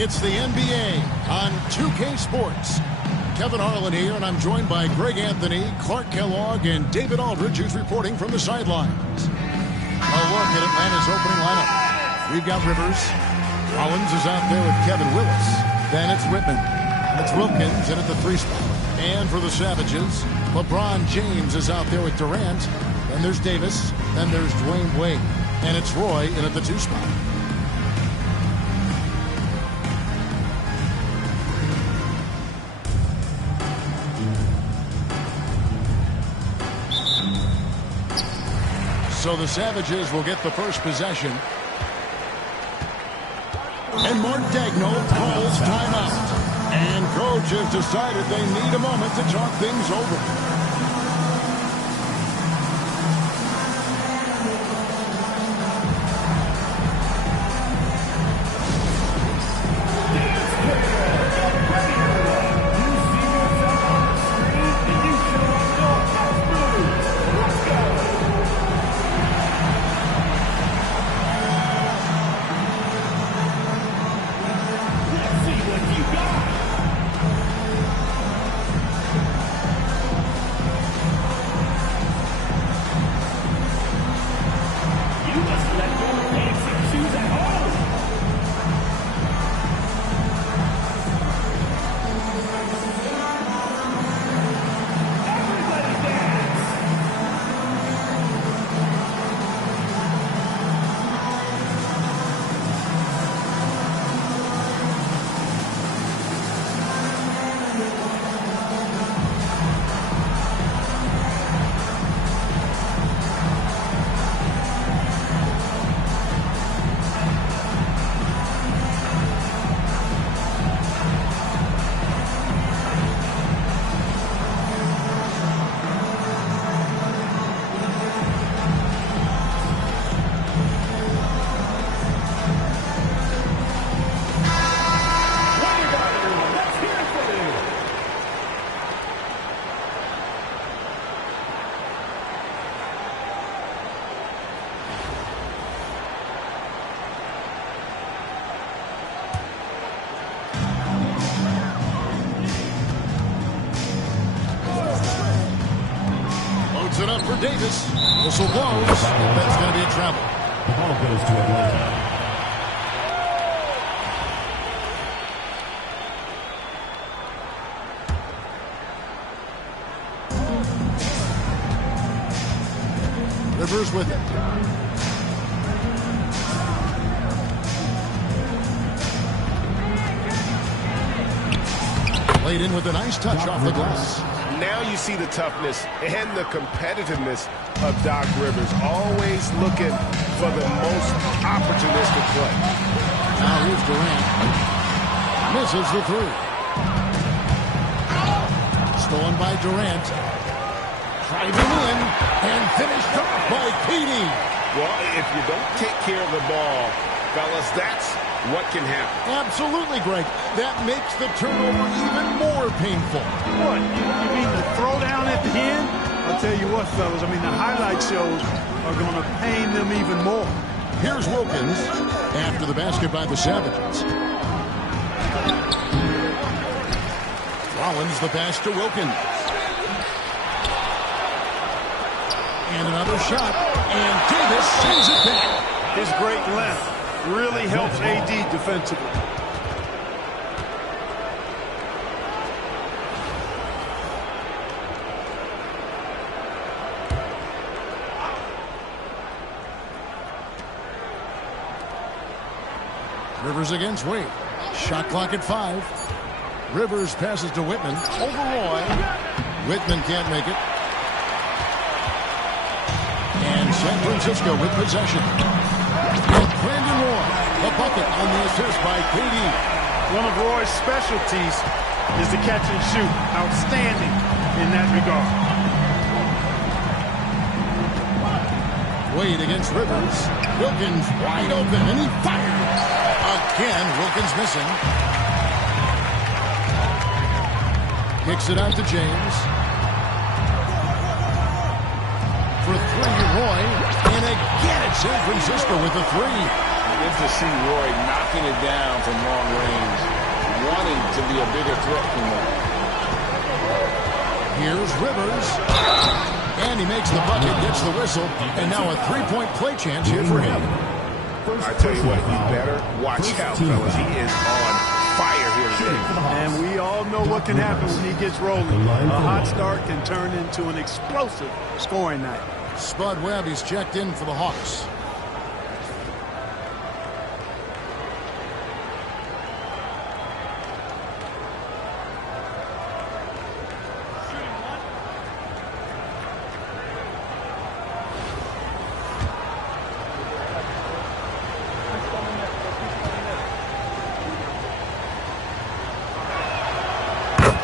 It's the NBA on 2K Sports. Kevin Harlan here, and I'm joined by Greg Anthony, Clark Kellogg, and David Aldridge, who's reporting from the sidelines. A look at Atlanta's opening lineup. We've got Rivers. Rollins is out there with Kevin Willis. Then it's Whitman. And it's Wilkins in at the 3 spot. And for the Savages, LeBron James is out there with Durant. Then there's Davis. Then there's Dwayne Wade. And it's Roy in at the 2 spot. So the Savages will get the first possession. And Mark Daigneault calls timeout. And coach has decided they need a moment to talk things over. It up for Davis. Whistle blows. That's going to be a travel. The ball goes to Atlanta. Rivers with it. Played in with a nice touch off the glass. Now you see the toughness and the competitiveness of Doc Rivers, always looking for the most opportunistic play. Now here's Durant. Misses the 3. Stolen by Durant. Driving in and finished off by KD. Well, if you don't take care of the ball, fellas, that's what can happen. Absolutely, Greg. That makes the turnover even more painful. What? You mean the throwdown at the end? I'll tell you what, fellas. I mean, the highlight shows are going to pain them even more. Here's Wilkins after the basket by the Savages. Rollins the pass to Wilkins. And another shot. And Davis sends it back. His great length really helps AD defensively. Rivers against Wade. Shot clock at 5. Rivers passes to Whitman. Over Roy. Whitman can't make it. And San Francisco with possession. And Brandon Roy, the bucket on the assist by KD. One of Roy's specialties is the catch and shoot. Outstanding in that regard. Wade against Rivers. Wilkins wide open, and he fires. Again, Wilkins missing. Kicks it out to James. For 3, Roy. And again, it's San Francisco with the 3. Good to see Roy knocking it down from long range, wanting to be a bigger threat than that. Here's Rivers. And he makes the bucket, gets the whistle, and now a three-point play chance here for him. I tell you what, you better watch out, fellas. He is on fire here today. And we all know what can happen when he gets rolling. A hot start can turn into an explosive scoring night. Spud Webb, he's checked in for the Hawks.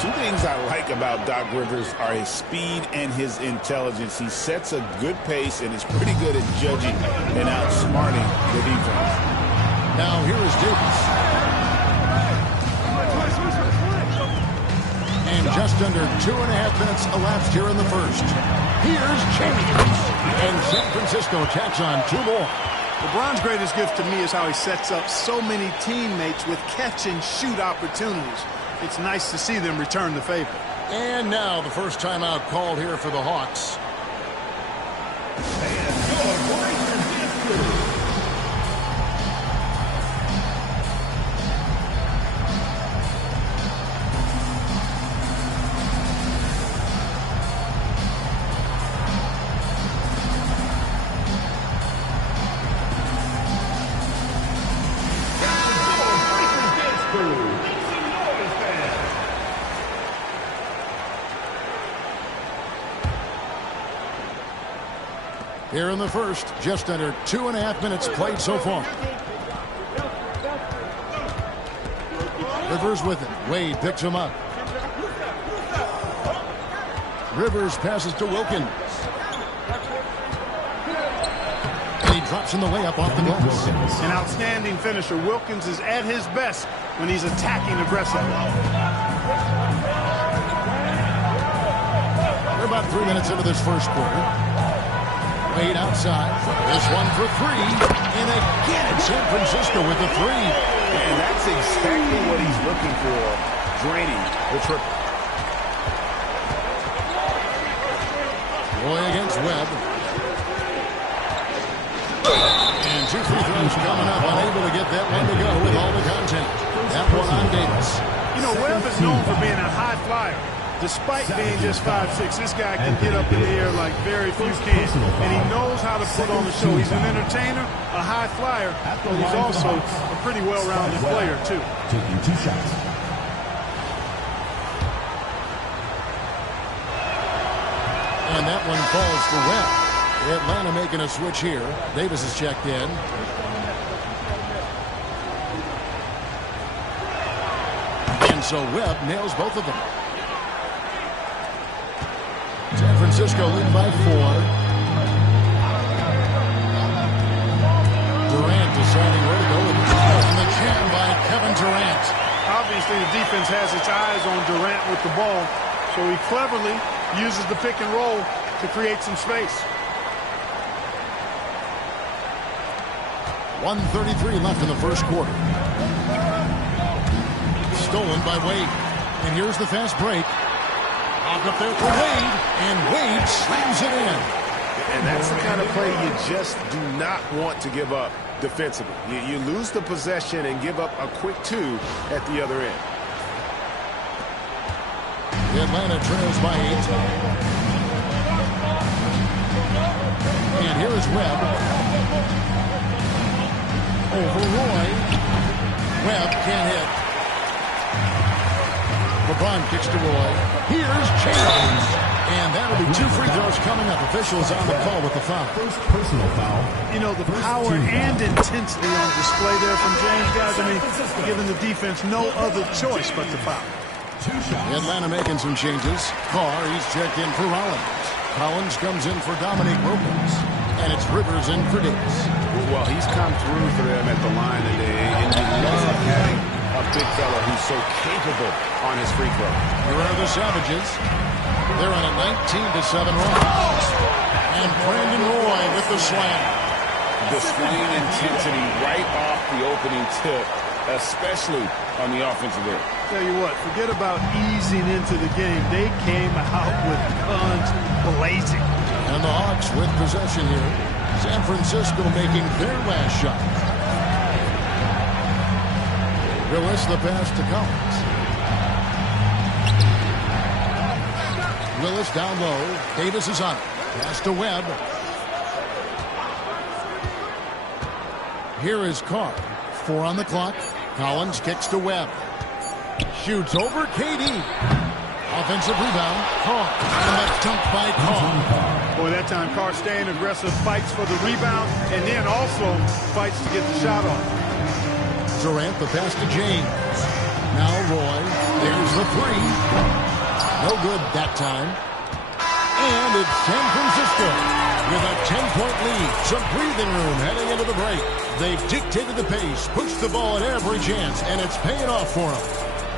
Two things I like about Doc Rivers are his speed and his intelligence. He sets a good pace and is pretty good at judging and outsmarting the defense. Now here is Davis. And just under 2.5 minutes elapsed here in the first. Here's James. And San Francisco tacks on 2 more. LeBron's greatest gift to me is how he sets up so many teammates with catch-and-shoot opportunities. It's nice to see them return the favor. And now the first timeout called here for the Hawks. Here in the first, just under 2.5 minutes played so far. Rivers with it. Wade picks him up. Rivers passes to Wilkins. And he drops in the layup off the glass. An outstanding finisher. Wilkins is at his best when he's attacking aggressively. We're about 3 minutes into this first quarter. Wade outside. This one for 3. And again, San Francisco with the 3. And that's exactly what he's looking for, draining the triple. Roy against Webb. And 2 free throws coming up. Unable to get that one to go with all the contact. That one on Davis. You know, Webb is known for being a high flyer. Despite being just 5'6", this guy can get up in the air like very few can. And he knows how to put on the show. He's an entertainer, a high flyer, but he's also a pretty well-rounded player, too. Taking 2 shots. And that one falls for Webb. Atlanta making a switch here. Davis is checked in. And so Webb nails both of them. San Francisco leading by 4. Durant deciding where to go with this. And the jam by Kevin Durant. Obviously, the defense has its eyes on Durant with the ball, so he cleverly uses the pick and roll to create some space. 1:33 left in the first quarter. Stolen by Wade. And here's the fast break. Off up there for Wade, and Wade slams it in. And that's the kind of play you just do not want to give up defensively. You lose the possession and give up a quick 2 at the other end. Atlanta trails by 8. And here is Webb. Over Roy. Webb can't hit. LeBron kicks to Roy. Here's James. And that'll be 2 free throws coming up. Officials on the call with the foul. First personal foul. You know, the power and intensity on display there from James, guys. I mean, giving the defense no other choice but to foul. 2 shots. Atlanta making some changes. Carr, he's checked in for Rollins. Collins comes in for Dominique Wilkins. And it's Rivers in for Davis. Well, he's come through for them at the line today. And you love having a big fella who's so capable on his free throw. Here are the Savages. They're on a 19-7 run. And Brandon Roy with the slam. displaying intensity right off the opening tip, especially on the offensive end. Tell you what, forget about easing into the game. They came out with guns blazing. And the Hawks with possession here. San Francisco making their last shot. Willis the pass to Collins. Willis down low. Davis is on it. Pass to Webb. Here is Carr. 4 on the clock. Collins kicks to Webb. Shoots over KD. Offensive rebound. Carr. And a dunk by Carr. Boy, that time Carr staying aggressive, fights for the rebound, and then also fights to get the shot off. Durant the pass to James. Now Roy. There's the 3. No good that time. And it's San Francisco with a 10-point lead. Some breathing room heading into the break. They've dictated the pace, pushed the ball at every chance, and it's paying off for them.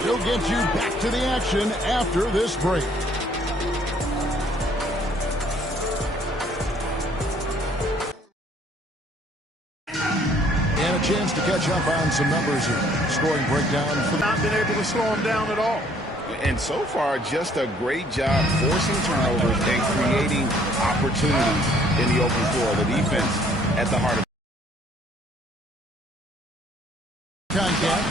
We'll get you back to the action after this break. And a chance to catch up on some numbers here. Scoring breakdown for Not been able to slow him down at all. And so far, just a great job forcing turnovers and creating opportunities in the open floor. The defense at the heart of Concat.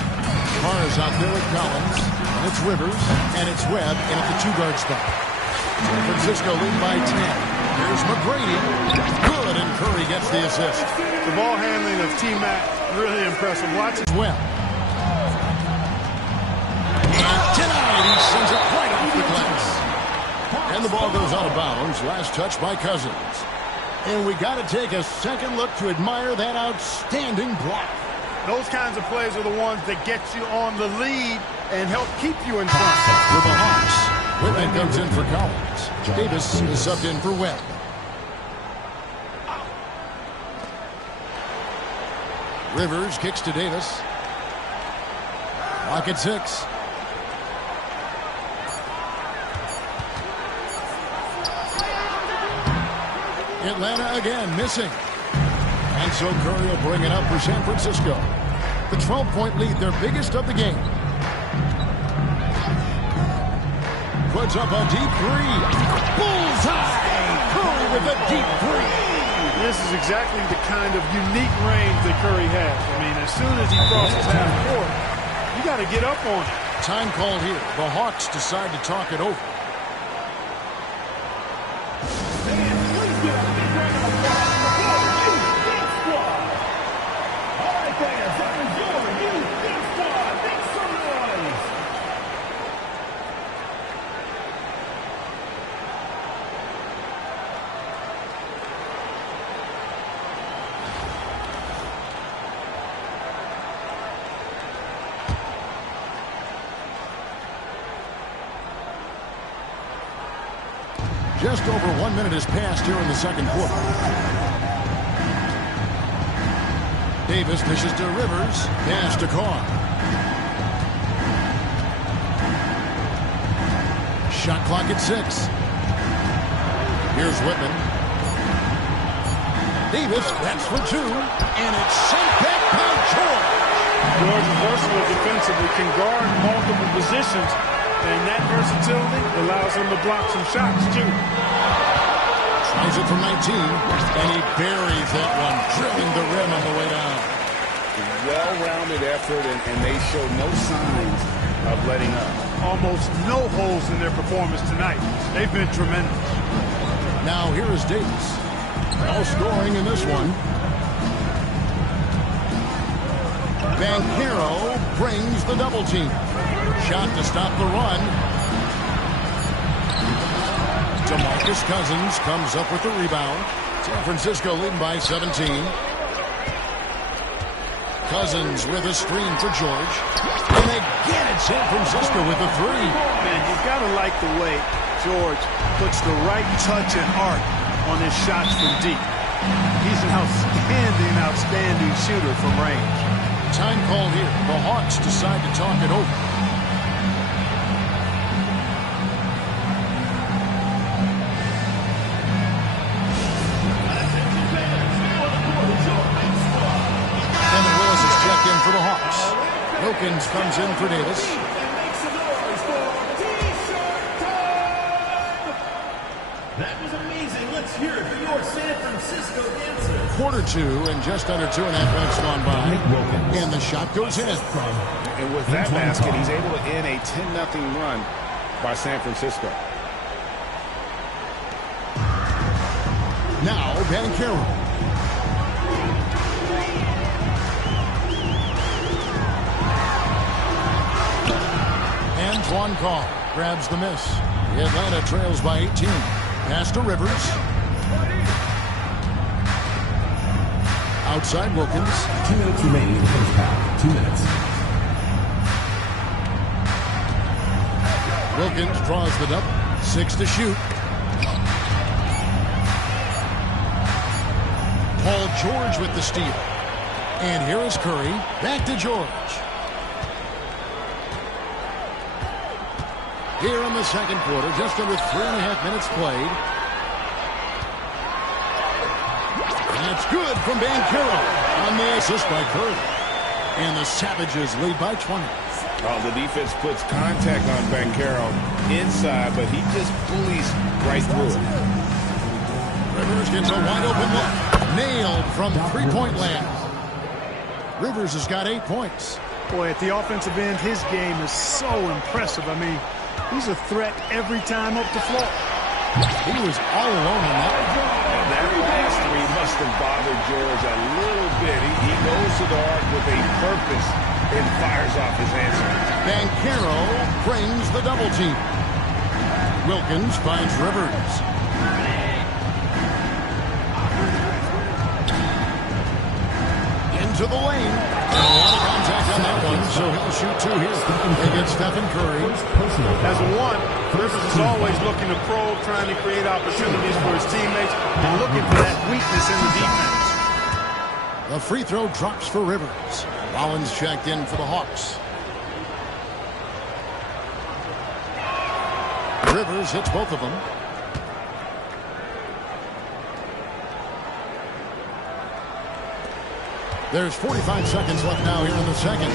Carr is out there with Collins. And it's Rivers. And it's Webb in at the 2-guard spot. San Francisco lead by 10. Here's McGrady. Good, and Curry gets the assist. The ball handling of T-Mac, really impressive. Watch it. Webb. And denied. He sends it right off the glass. And the ball goes out of bounds. Last touch by Cousins. And we got to take a second look to admire that outstanding block. Those kinds of plays are the ones that get you on the lead and help keep you in front. With the Hawks, Whitman comes in for Collins. Davis is subbed in for Webb. Rivers kicks to Davis. Lock at 6. Atlanta again missing. And so Curry will bring it up for San Francisco. The 12-point lead, their biggest of the game. Puts up a deep 3. Bullseye! Curry with a deep 3. This is exactly the kind of unique range that Curry has. I mean, as soon as he crosses half court, you got to get up on it. Time called here. The Hawks decide to talk it over. Just over 1 minute has passed here in the second quarter. Davis dishes to Rivers. Pass to Carr. Shot clock at 6. Here's Whitman. Davis bats for 2. And it's sent back by George. George is versatile defensively, can guard multiple positions. And that versatility allows him to block some shots, too. Tries it from 19, and he buries that one, drilling the rim on the way down. Well-rounded effort, and they show no signs of letting up. Almost no holes in their performance tonight. They've been tremendous. Now here is Davis. All scoring in this one. Banchero brings the double team. Shot to stop the run. DeMarcus Cousins comes up with the rebound. San Francisco leading by 17. Cousins with a screen for George. And again it's San Francisco with the 3. Man, you've got to like the way George puts the right touch and art on his shots from deep. He's an outstanding shooter from range. Time called here. The Hawks decide to talk it over. Wilkins comes in for Davis. That was amazing. Let's hear it for your San Francisco Dancers. Quarter 2 and just under 2.5 minutes gone by. And the shot goes in. And with that basket, he's able to end a 10-0 run by San Francisco. Now, Banchero. Antoine Carr grabs the miss. The Atlanta trails by 18. Pass to Rivers. Outside Wilkins. 2 minutes remaining in the first half. 2 minutes. Wilkins draws the double. 6 to shoot. Paul George with the steal. And here is Curry. Back to George. Here in the second quarter, just under 3.5 minutes played. That's good from Banchero on the assist by Curry. And the Savages lead by 20. Oh, the defense puts contact on Banchero inside, but he just bullies right through it. Rivers gets a wide open look. Nailed from three-point land. Rivers has got 8 points. Boy, at the offensive end, his game is so impressive. I mean, he's a threat every time up the floor. He was all alone in that. And that last three must have bothered George a little bit. He goes to the arc with a purpose and fires off his answer. Banchero brings the double team. Wilkins finds Rivers. Into the lane. A lot of contact on that one, so he'll shoot 2 here against Stephen Curry. As a one, Rivers is always looking to probe, trying to create opportunities for his teammates, and looking for that weakness in the defense. The free throw drops for Rivers. Rollins checked in for the Hawks. Rivers hits both of them. There's 45 seconds left now here in the second.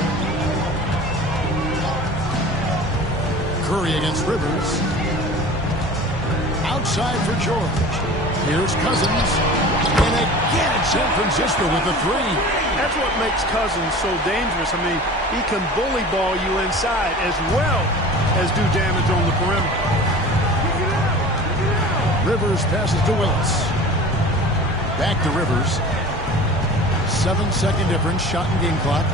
Curry against Rivers. Outside for George. Here's Cousins. And again, San Francisco with the 3. That's what makes Cousins so dangerous. I mean, he can bully ball you inside as well as do damage on the perimeter. Rivers passes to Willis. Back to Rivers. 7-second difference, shot and game clock.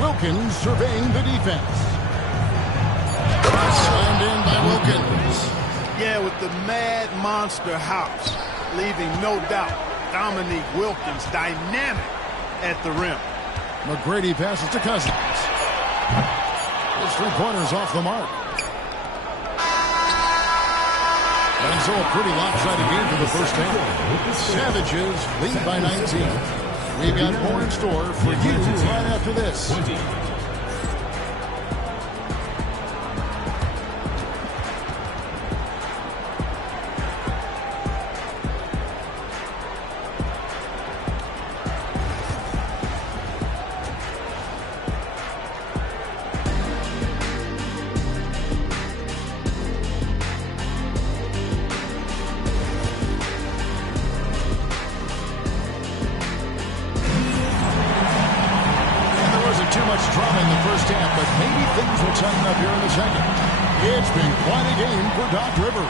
Wilkins surveying the defense. Slammed in by Wilkins. Yeah, with the mad monster hops, leaving no doubt Dominique Wilkins dynamic at the rim. McGrady passes to Cousins. His 3-pointers off the mark. And so a pretty lopsided game for the first half. Savages lead by 19. We've got more in store for you right after this. Drama in the first half, but maybe things will tighten up here in the second. It's been quite a game for Doc Rivers.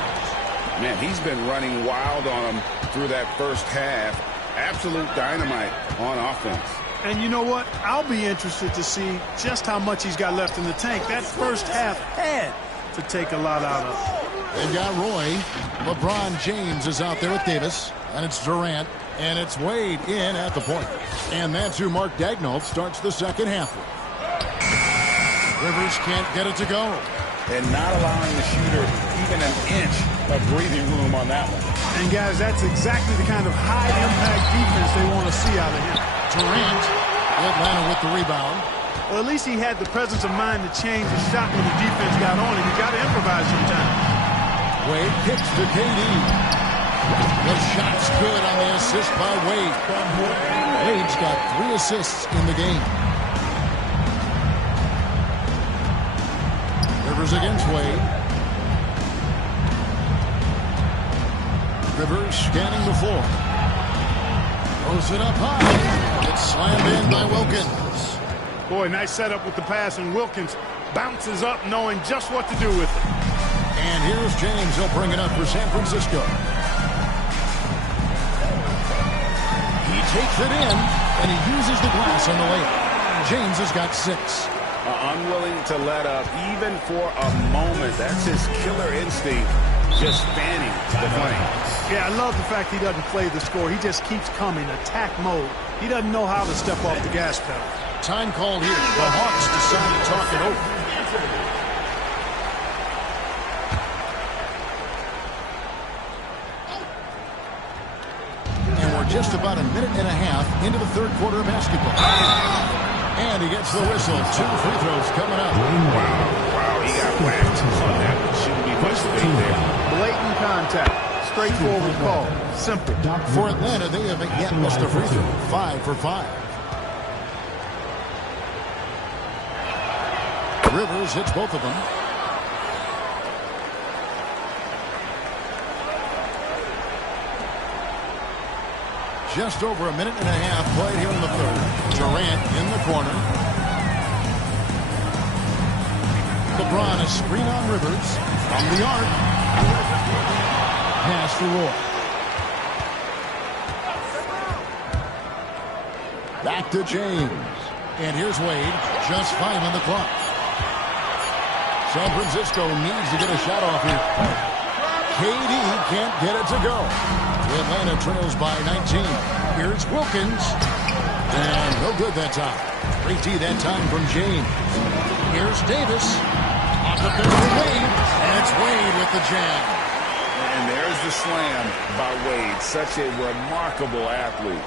Man, he's been running wild on him through that first half. Absolute dynamite on offense. And you know what? I'll be interested to see just how much he's got left in the tank. That first half had to take a lot out of. They've got Roy. LeBron James is out there with Davis. And it's Durant. And it's Wade in at the point. And that's who Mark Daigneault starts the second half with. Rivers can't get it to go. And not allowing the shooter even an inch of breathing room on that one. And, guys, that's exactly the kind of high-impact defense they want to see out of him. Durant, Atlanta with the rebound. Well, at least he had the presence of mind to change his shot when the defense got on him. You got to improvise sometimes. Wade kicks to KD. The shot's good on the assist by Wade. Wade's got 3 assists in the game. Rivers against Wade. Rivers scanning the floor. Throws it up high. It's slammed in by Wilkins. Boy, nice setup with the pass, and Wilkins bounces up knowing just what to do with it. And here's James. He'll bring it up for San Francisco. He takes it in, and he uses the glass on the layup. James has got 6. Unwilling to let up even for a moment. That's his killer instinct, just fanning the flame. Yeah, I love the fact he doesn't play the score. He just keeps coming, attack mode. He doesn't know how to step off the gas pedal. Time called here. The Hawks decide to talk it over. And we're just about a minute and a half into the third quarter of basketball. And he gets the whistle. 2 free throws coming up. Wow, he got whacked. That shouldn't be much debate there. Blatant contact. Straightforward call. Simple. For Atlanta, they haven't yet missed a free throw. 5 for 5. Rivers hits both of them. Just over a minute and a half played here in the third. Durant in the corner. LeBron a screen on Rivers. From the arc. Pass for Roy. Back to James. And here's Wade. Just 5 on the clock. San Francisco needs to get a shot off here. KD can't get it to go. Atlanta trails by 19. Here's Wilkins. And no good that time. Great D that time from James. Here's Davis. Off the bench for Wade. And it's Wade with the jam. And there's the slam by Wade. Such a remarkable athlete.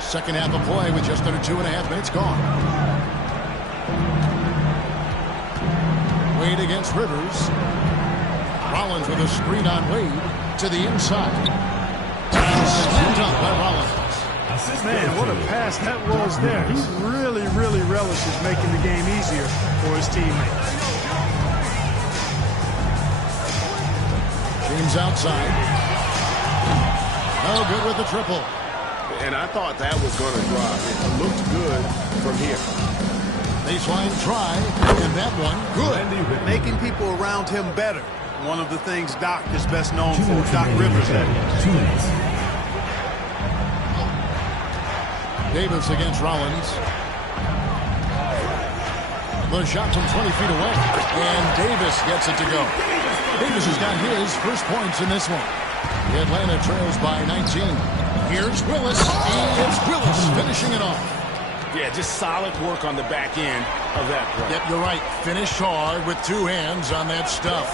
Second half of play with just under 2.5 minutes gone. Wade against Rivers. Rollins with a screen on Wade to the inside. Slammed up by Rollins. Man, what a pass that was there. He really relishes making the game easier for his teammates. James outside. No good with the triple. And I thought that was going to drop. It looked good from here. Baseline try, and that one good. Making people around him better. One of the things Doc is best known for. Doc Rivers, that is. 2 minutes. Davis against Rollins. The shot from 20 feet away. And Davis gets it to go. Davis has got his first points in this one. Atlanta trails by 19. Here's Willis. And it's Willis finishing it off. Yeah, just solid work on the back end of that play. Yep, you're right. Finished hard with 2 hands on that stuff.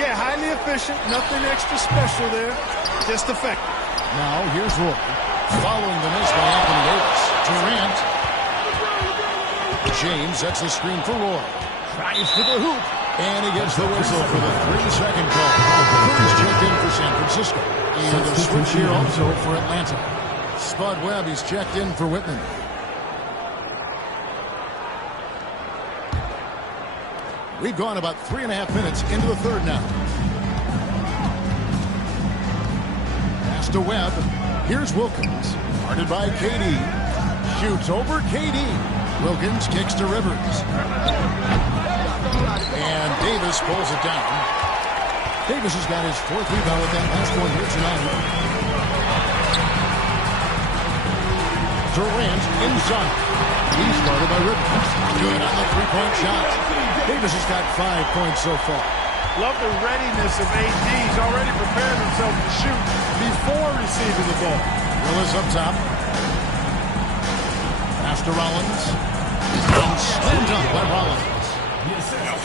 Yeah, highly efficient. Nothing extra special there. Just effective. Now, here's Roy. Following the miss by Anthony Davis. Durant. James sets the screen for Roy. Tries for the hoop. And he gets the whistle for the 3-second call. Curry's checked in for San Francisco. And a switch here also for Atlanta. Spud Webb, he's checked in for Whitman. We've gone about 3.5 minutes into the third now. Pass to Webb. Here's Wilkins. Guarded by KD. Shoots over KD. Wilkins kicks to Rivers. And Davis pulls it down. Davis has got his 4th rebound with that last one here tonight. Durant inside. He's guarded by Rivers. Good on the 3-point shot. Davis has got 5 points so far. Love the readiness of AD. He's already prepared himself to shoot before receiving the ball. Willis up top. Pass to Rollins. And slammed up by Rollins.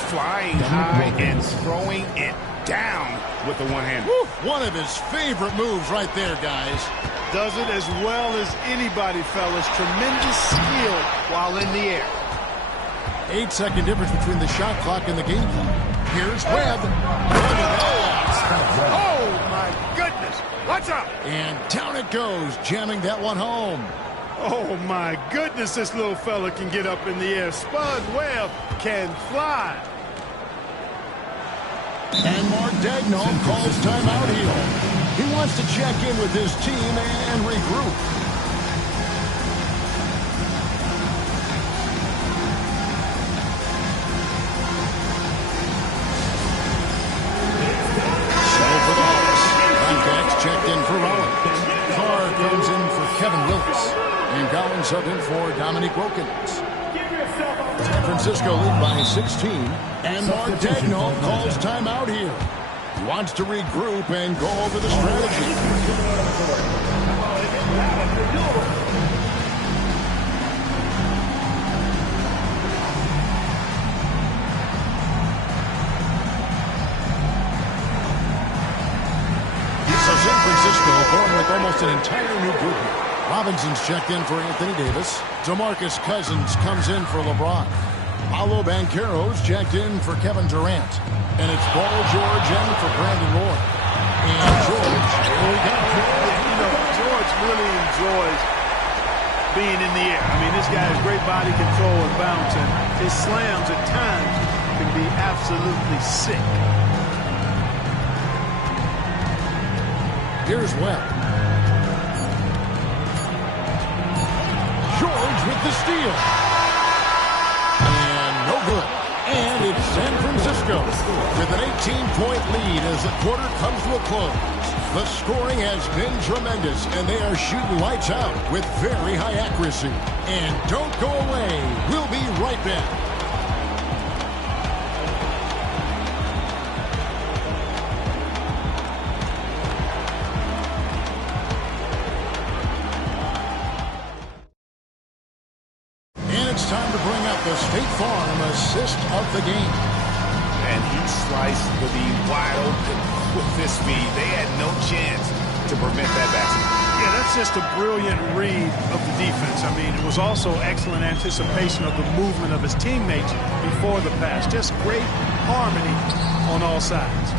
Flying high and throwing it down with the one-hand. One of his favorite moves right there, guys. Does it as well as anybody, fellas. Tremendous skill while in the air. 8-second difference between the shot clock and the game clock. Here's Webb. Oh, my goodness. Watch out. And down it goes, jamming that one home. Oh, my goodness, this little fella can get up in the air. Spud Webb can fly. And Mark Daigneault calls timeout here. He wants to check in with his team and regroup. Checked in for Rollins. Carr comes in for Kevin Willis. And Collins up in for Dominique Wilkins. San Francisco lead by 16. And Mark Daigneault calls timeout here. He wants to regroup and go over the strategy. San Francisco going with almost an entire new group here. Robinson's checked in for Anthony Davis. DeMarcus Cousins comes in for LeBron. Paolo Banchero's checked in for Kevin Durant. And it's Paul George in for Brandon Roy. And George, here we go. You know, George really enjoys being in the air. I mean, this guy has great body control and bounce, and his slams at times can be absolutely sick. Here's Webb. George with the steal. And no good. And it's San Francisco with an 18-point lead as the quarter comes to a close. The scoring has been tremendous, and they are shooting lights out with very high accuracy. And don't go away. We'll be right back. Time to bring up the State Farm assist of the game. And he sliced the D wide open with this speed. They had no chance to prevent that basket. Yeah, that's just a brilliant read of the defense. I mean, it was also excellent anticipation of the movement of his teammates before the pass. Just great harmony on all sides.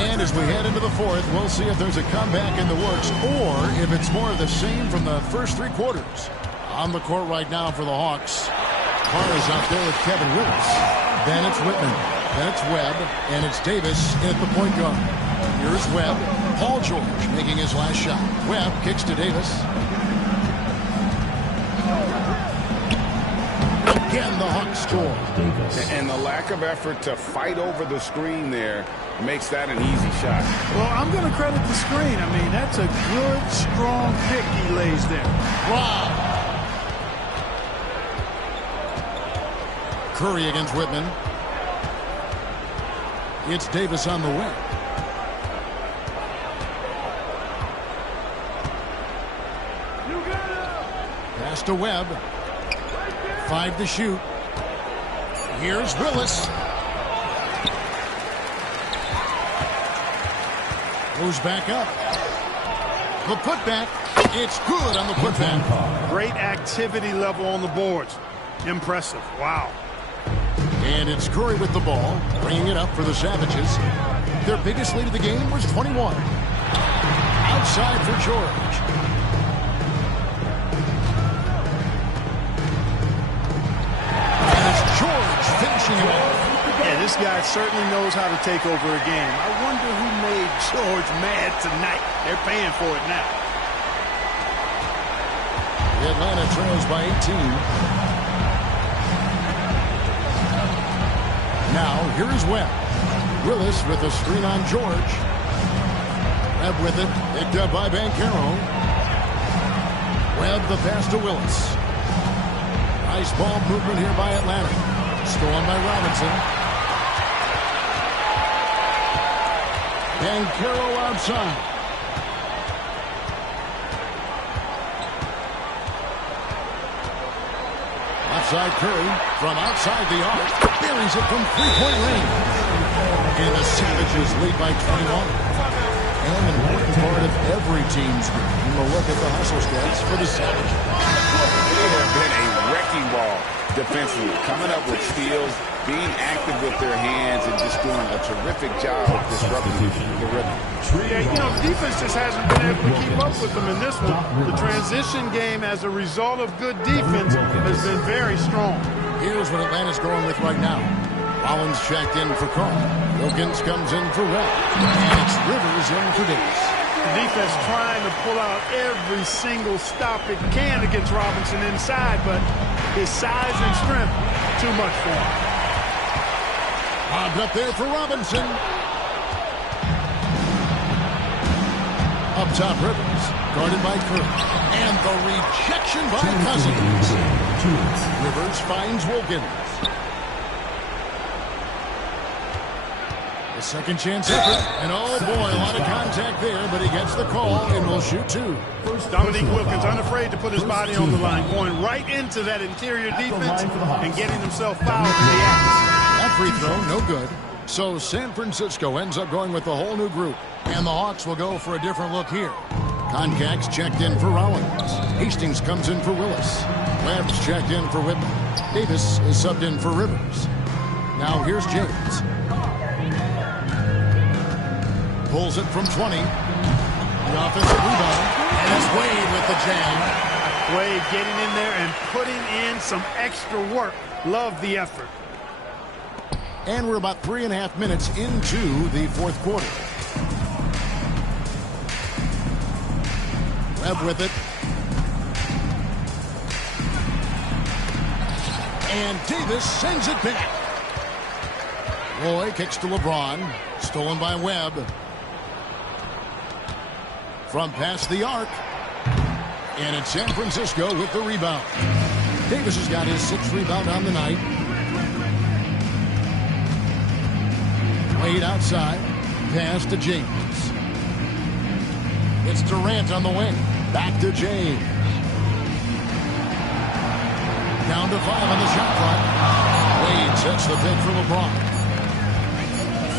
And as we head into the fourth, we'll see if there's a comeback in the works or if it's more of the same from the first three quarters. On the court right now for the Hawks. Carr is out there with Kevin Willis. Then it's Whitman. Then it's Webb. And it's Davis at the point guard. Here's Webb. Paul George making his last shot. Webb kicks to Davis. Again, the Hawks score. And the lack of effort to fight over the screen there makes that an easy shot. Well, I'm going to credit the screen. I mean, that's a good, strong pick he lays there. Wow. Curry against Whitman. It's Davis on the wing. Pass to Webb. 5 to shoot. Here's Willis. Goes back up. The putback. It's good on the putback. Great activity level on the boards. Impressive. Wow. And it's Curry with the ball, bringing it up for the Savages. Their biggest lead of the game was 21. Outside for George. And it's George finishing it off. Yeah, this guy certainly knows how to take over a game. I wonder who made George mad tonight. They're paying for it now. Atlanta trails by 18. Now, here is Webb. Willis with a screen on George. Webb with it. Picked up by Banchero. Webb the pass to Willis. Nice ball movement here by Atlanta. Stolen by Robinson. Banchero outside. Outside Curry from outside the arc. Buries it from three-point range. And the Savages lead by 21. And an important part of every team's game. We'll look at the hustle stats for the Savages. They have been a wrecking ball defensively, coming up with steals being active with their hands and just doing a terrific job of disrupting the rhythm. Yeah, you know, defense just hasn't been able to keep up with them in this one. The transition game, as a result of good defense, has been very strong. Here's what Atlanta's going with right now. Rollins checked in for Carr. Wilkins comes in for Webb. And it's Rivers in for Davis. The defense trying to pull out every single stop it can against Robinson inside, but his size and strength, too much for him. Lobbed up there for Robinson. Up top, Rivers. Guarded by Kirk. And the rejection by Cousins. Rivers finds Wilkins. A second chance effort. And oh boy, a lot of contact there, but he gets the call and will shoot two. Dominique Wilkins unafraid to put his body on the line, going right into that interior defense and getting himself fouled in the act. That free throw, no good. So San Francisco ends up going with the whole new group. And the Hawks will go for a different look here. Concac's checked in for Rollins. Hastings comes in for Willis. Webb's checked in for Whitman. Davis is subbed in for Rivers. Now here's James. Pulls it from 20. The offensive rebound. And it's Wade with the jam. Wade getting in there and putting in some extra work. Love the effort. And we're about 3.5 minutes into the fourth quarter. Webb with it. And Davis sends it back. Roy kicks to LeBron. Stolen by Webb. From past the arc. And it's San Francisco with the rebound. Davis has got his 6th rebound on the night. Wade outside. Pass to James. It's Durant on the wing. Back to James. Down to 5 on the shot clock. Wade sets the pick for LeBron.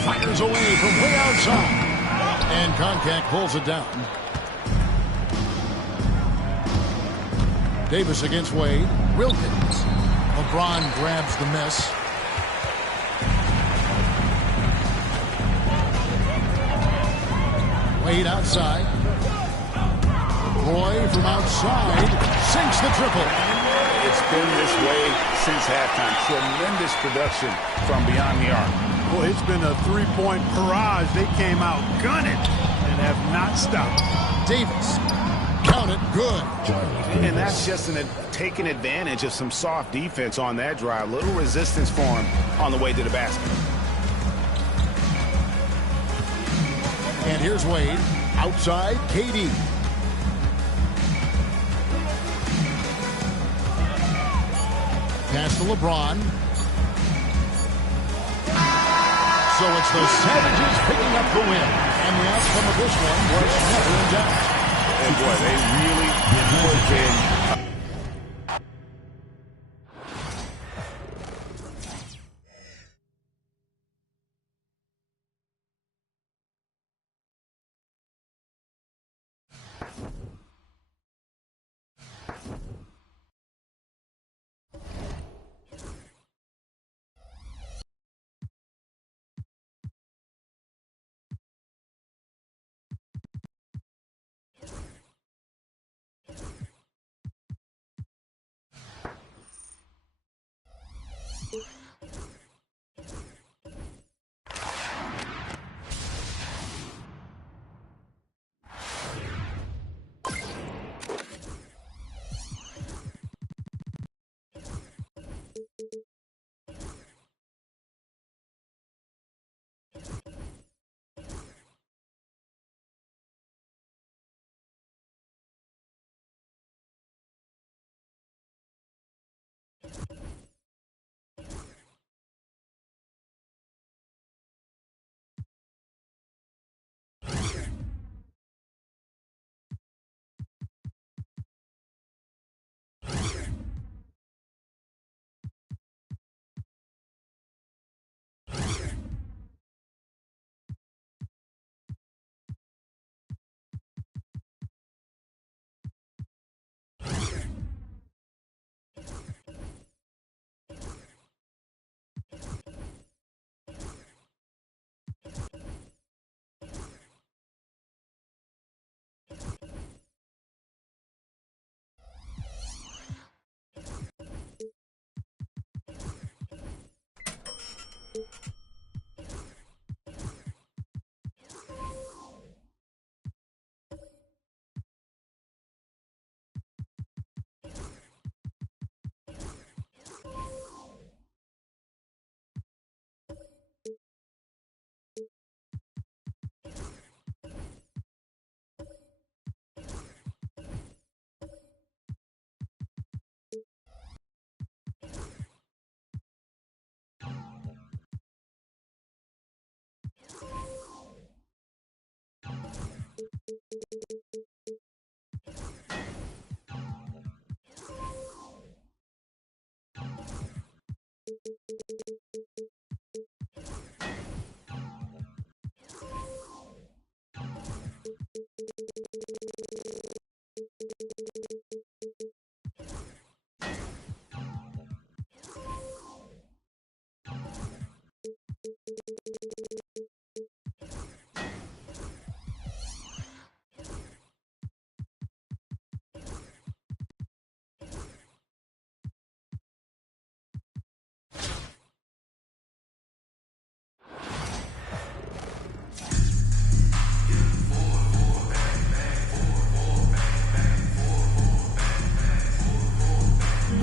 Fires away from way outside. And Concac pulls it down. Davis against Wade. Wilkins. LeBron grabs the miss. Wade outside. Roy from outside sinks the triple. It's been this way since halftime. Tremendous production from beyond the arc. Boy, it's been a three-point barrage. They came out gunning and have not stopped. Davis. Count it, good. And that's just taking advantage of some soft defense on that drive. Little resistance for him on the way to the basket. And here's Wade. Outside, KD. Pass to LeBron. So it's the Savages picking up the win. And the outcome of this one was never in doubt. And boy, they really put in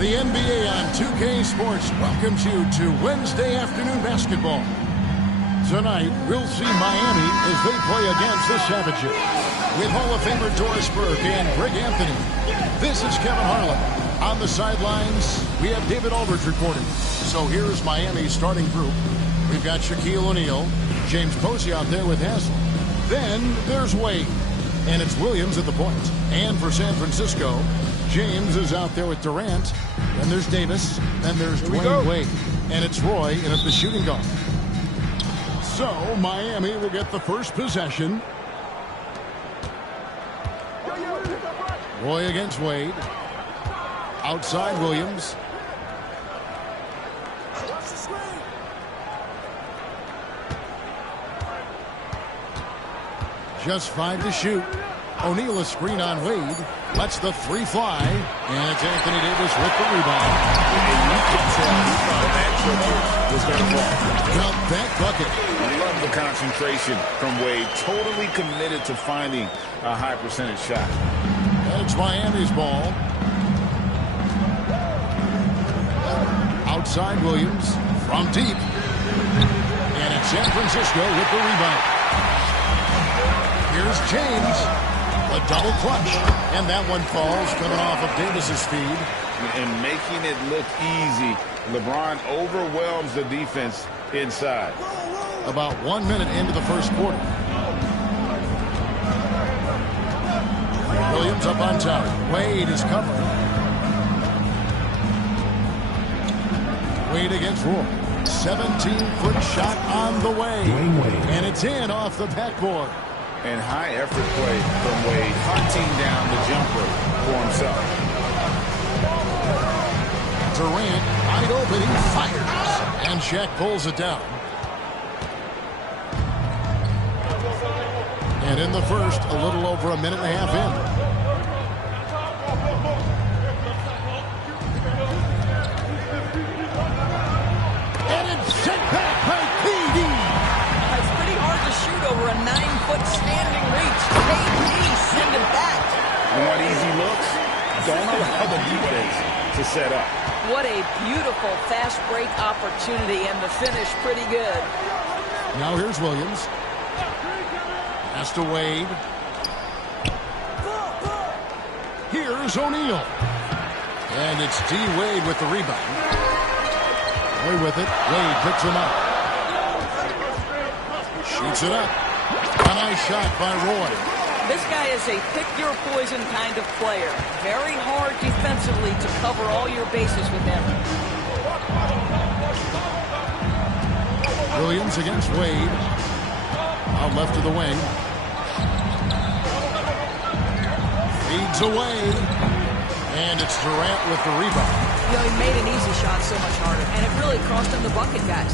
The NBA on 2K Sports welcomes you to Wednesday afternoon basketball. Tonight, we'll see Miami as they play against the Savages. With Hall of Famer Doris Burke and Greg Anthony, this is Kevin Harlan. On the sidelines, we have David Aldridge reporting. So here's Miami's starting group. We've got Shaquille O'Neal, James Posey out there with Haslem. Then there's Wade, and it's Williams at the point. And for San Francisco, James is out there with Durant. Then there's Davis. Then there's Dwayne Wade. And it's Roy in at the shooting guard. So Miami will get the first possession. Roy against Wade. Outside Williams. Just 5 to shoot. O'Neal a screen on Wade. Lets the three fly. And it's Anthony Davis with the rebound. And you can tell he thought that trigger was going to fall. Well, that bucket. Love the concentration from Wade. Totally committed to finding a high percentage shot. It's Miami's ball. Outside Williams from deep. And it's San Francisco with the rebound. Here's James. A double clutch. And that one falls coming off of Davis's speed. And making it look easy. LeBron overwhelms the defense inside. About 1 minute into the first quarter. Williams up on top. Wade is covered. Wade against Roy. 17-foot shot on the way. And it's in off the backboard. And high effort play from Wade, hunting down the jumper for himself. Durant wide open, he fires. And Shaq pulls it down. And in the first, a little over a minute and a half in. And it's sent back by KD. It's pretty hard to shoot over a 9-foot standing reach. KD send it back. You want easy looks? Don't allow the defense to set up. What a beautiful fast break opportunity, and the finish pretty good. Now here's Williams. Pass to Wade. Here's O'Neal. And it's D. Wade with the rebound. Way with it. Wade picks him up. Shoots it up. A nice shot by Roy. This guy is a pick-your-poison kind of player. Very hard defensively to cover all your bases with him. Williams against Wade. Out left of the wing. Feeds away. And it's Durant with the rebound. You know, he made an easy shot so much harder, and it really cost him the bucket, guys.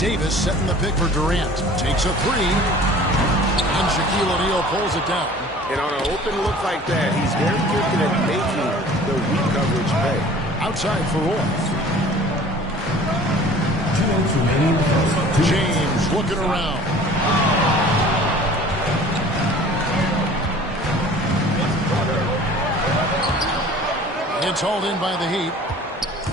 Davis setting the pick for Durant. Takes a three. And Shaquille O'Neal pulls it down. And on an open look like that, he's very good at making the weak coverage pay. Outside for Roy. James looking around. It's hauled in by the Heat.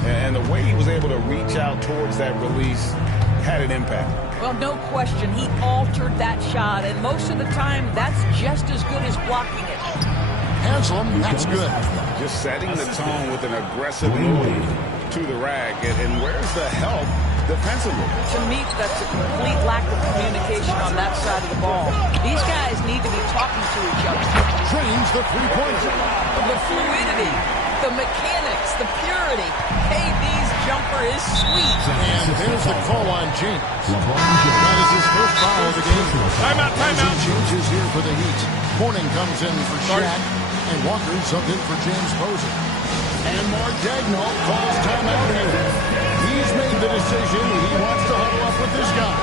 And the way he was able to reach out towards that release had an impact. Well, no question, he altered that shot, and most of the time, that's just as good as blocking it. Haslem, that's good. Just setting the tone with an aggressive move to the rack. And where's the help defensively. To me, that's a complete lack of communication on that side of the ball. These guys need to be talking to each other. Drains the three-pointer. The fluidity, the mechanics, the purity. KB's jumper is sweet. And there's the call on James. That is his first foul of the game. Timeout, timeout. Changes here for the Heat. Morning comes in for Shaq, and Walker subbed in for James Posey. And Mark Dagnall calls timeout here. He's made the decision. He wants to huddle up with this guy.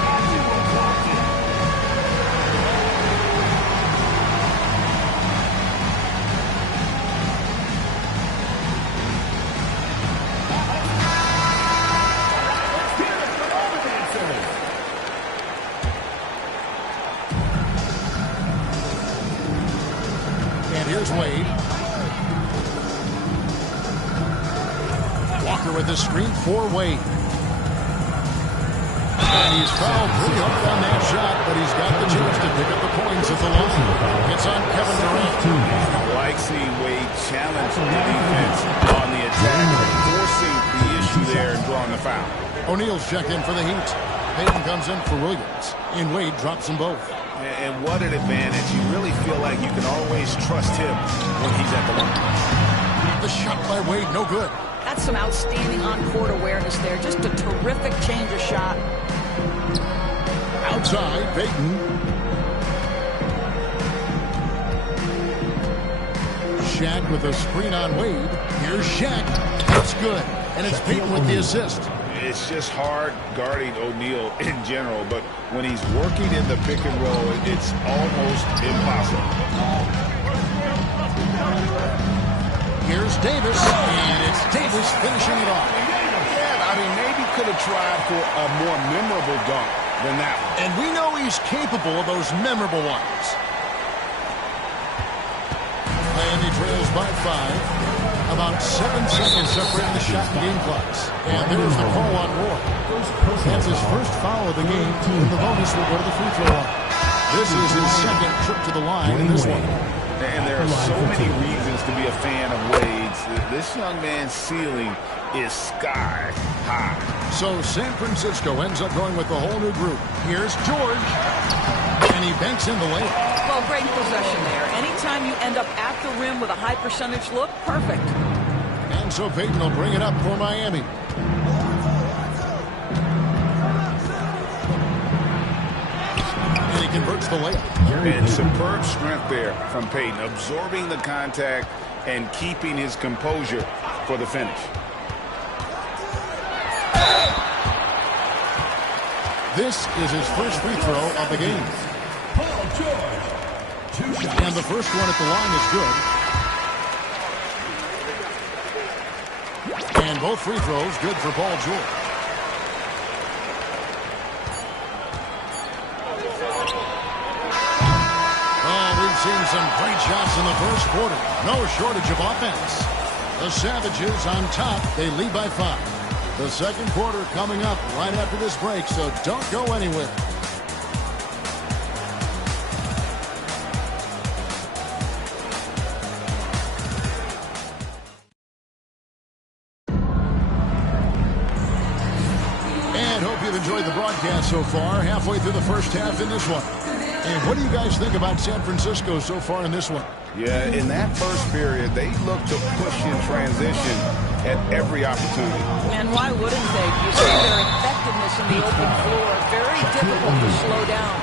And here's Wade. Walker with the screen for Wade. And he's fouled pretty hard on that shot, but he's got the chance to pick up the points at the line. It's on Kevin Durant. I like seeing Wade challenge the defense on the attack, forcing the issue there and drawing the foul. O'Neal's checked in for the Heat. Payton comes in for Williams. And Wade drops them both. And what an advantage. You really feel like you can always trust him when he's at the line. The shot by Wade, no good. That's some outstanding on-court awareness there. Just a terrific change of shot. Outside, Payton. Shaq with a screen on Wade. Here's Shaq. That's good. And it's Payton with the assist. It's just hard guarding O'Neal in general, but when he's working in the pick and roll, it's almost impossible. Here's Davis, and it's Davis finishing it off. Yeah, I mean, maybe could have tried for a more memorable dunk than that one. And we know he's capable of those memorable ones. Miami trails by 5. About 7 seconds separating the shot and game clocks. And there's the call on Roy. That's his first foul of the game, and the bonus will go to the free throw line. This is his second trip to the line in this one. And there are so many reasons to be a fan of Wade's. This young man's ceiling is sky high. So San Francisco ends up going with a whole new group. Here's George, and he banks in the layup. Well, great possession there. Anytime you end up at the rim with a high percentage look, perfect. And so Payton will bring it up for Miami. And he converts the layup. And superb strength there from Payton, absorbing the contact and keeping his composure for the finish. This is his first free throw of the game. And the first one at the line is good. And both free throws good for Paul George. Oh, we've seen some great shots in the first quarter. No shortage of offense. The Savages on top. They lead by 5. The second quarter coming up right after this break, so don't go anywhere. And hope you've enjoyed the broadcast so far. Halfway through the first half in this one. And what do you guys think about San Francisco so far in this one? Yeah, in that first period, they looked to push in transition at every opportunity. And why wouldn't they? You see their effectiveness in the open floor. Very difficult to slow down.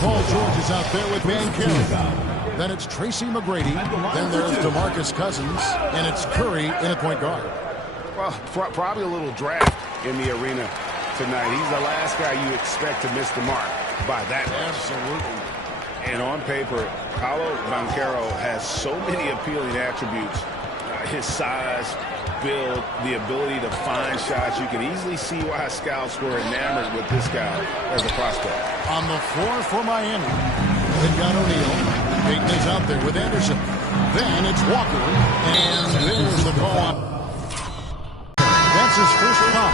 Paul George is out there with Van Carey. Then it's Tracy McGrady. Then there's DeMarcus Cousins. And it's Curry in at point guard. Well, probably a little draft in the arena tonight. He's the last guy you expect to miss the mark by that much. Absolutely. And on paper, Paolo Banchero has so many appealing attributes. His size, build, the ability to find shots. You can easily see why scouts were enamored with this guy as a prospect. On the floor for Miami, they've got O'Neal. Payton is out there with Anderson. Then it's Walker. And there's the call on. That's his first foul.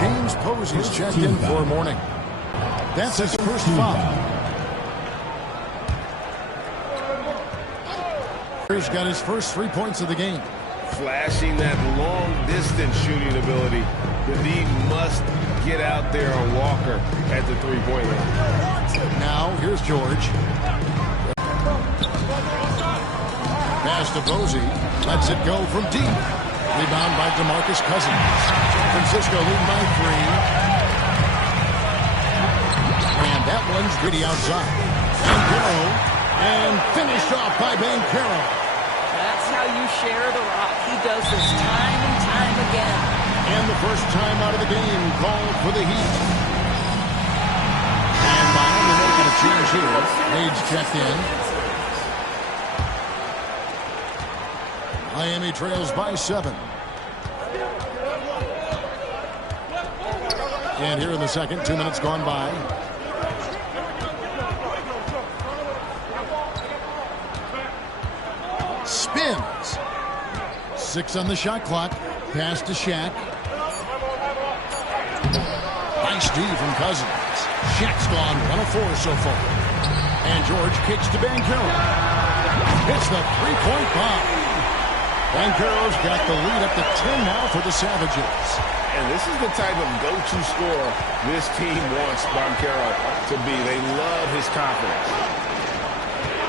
James Posey's checked in for morning. That's his first foul. He's got his first 3 points of the game. Flashing that long-distance shooting ability. he must get out there on Walker at the three-point line. Now, here's George. Pass to Posey. Lets it go from deep. Rebound by DeMarcus Cousins. Francisco leading by 3. And that one's pretty outside. Banchero. And finished off by Banchero. That's how you share the rock. He does this time and time again. And the first time out of the game called for the Heat. And Miami making a change here. Wade's checked in. Miami trails by 7. And here in the second, 2 minutes gone by. Spins. 6 on the shot clock. Pass to Shaq. Nice D from Cousins. Shaq's gone 1 of 4 so far. And George kicks to Banchero. Hits the three-point bomb. Banchero's got the lead up to 10 now for the Savages. And this is the type of go-to scorer this team wants Banchero to be. They love his confidence.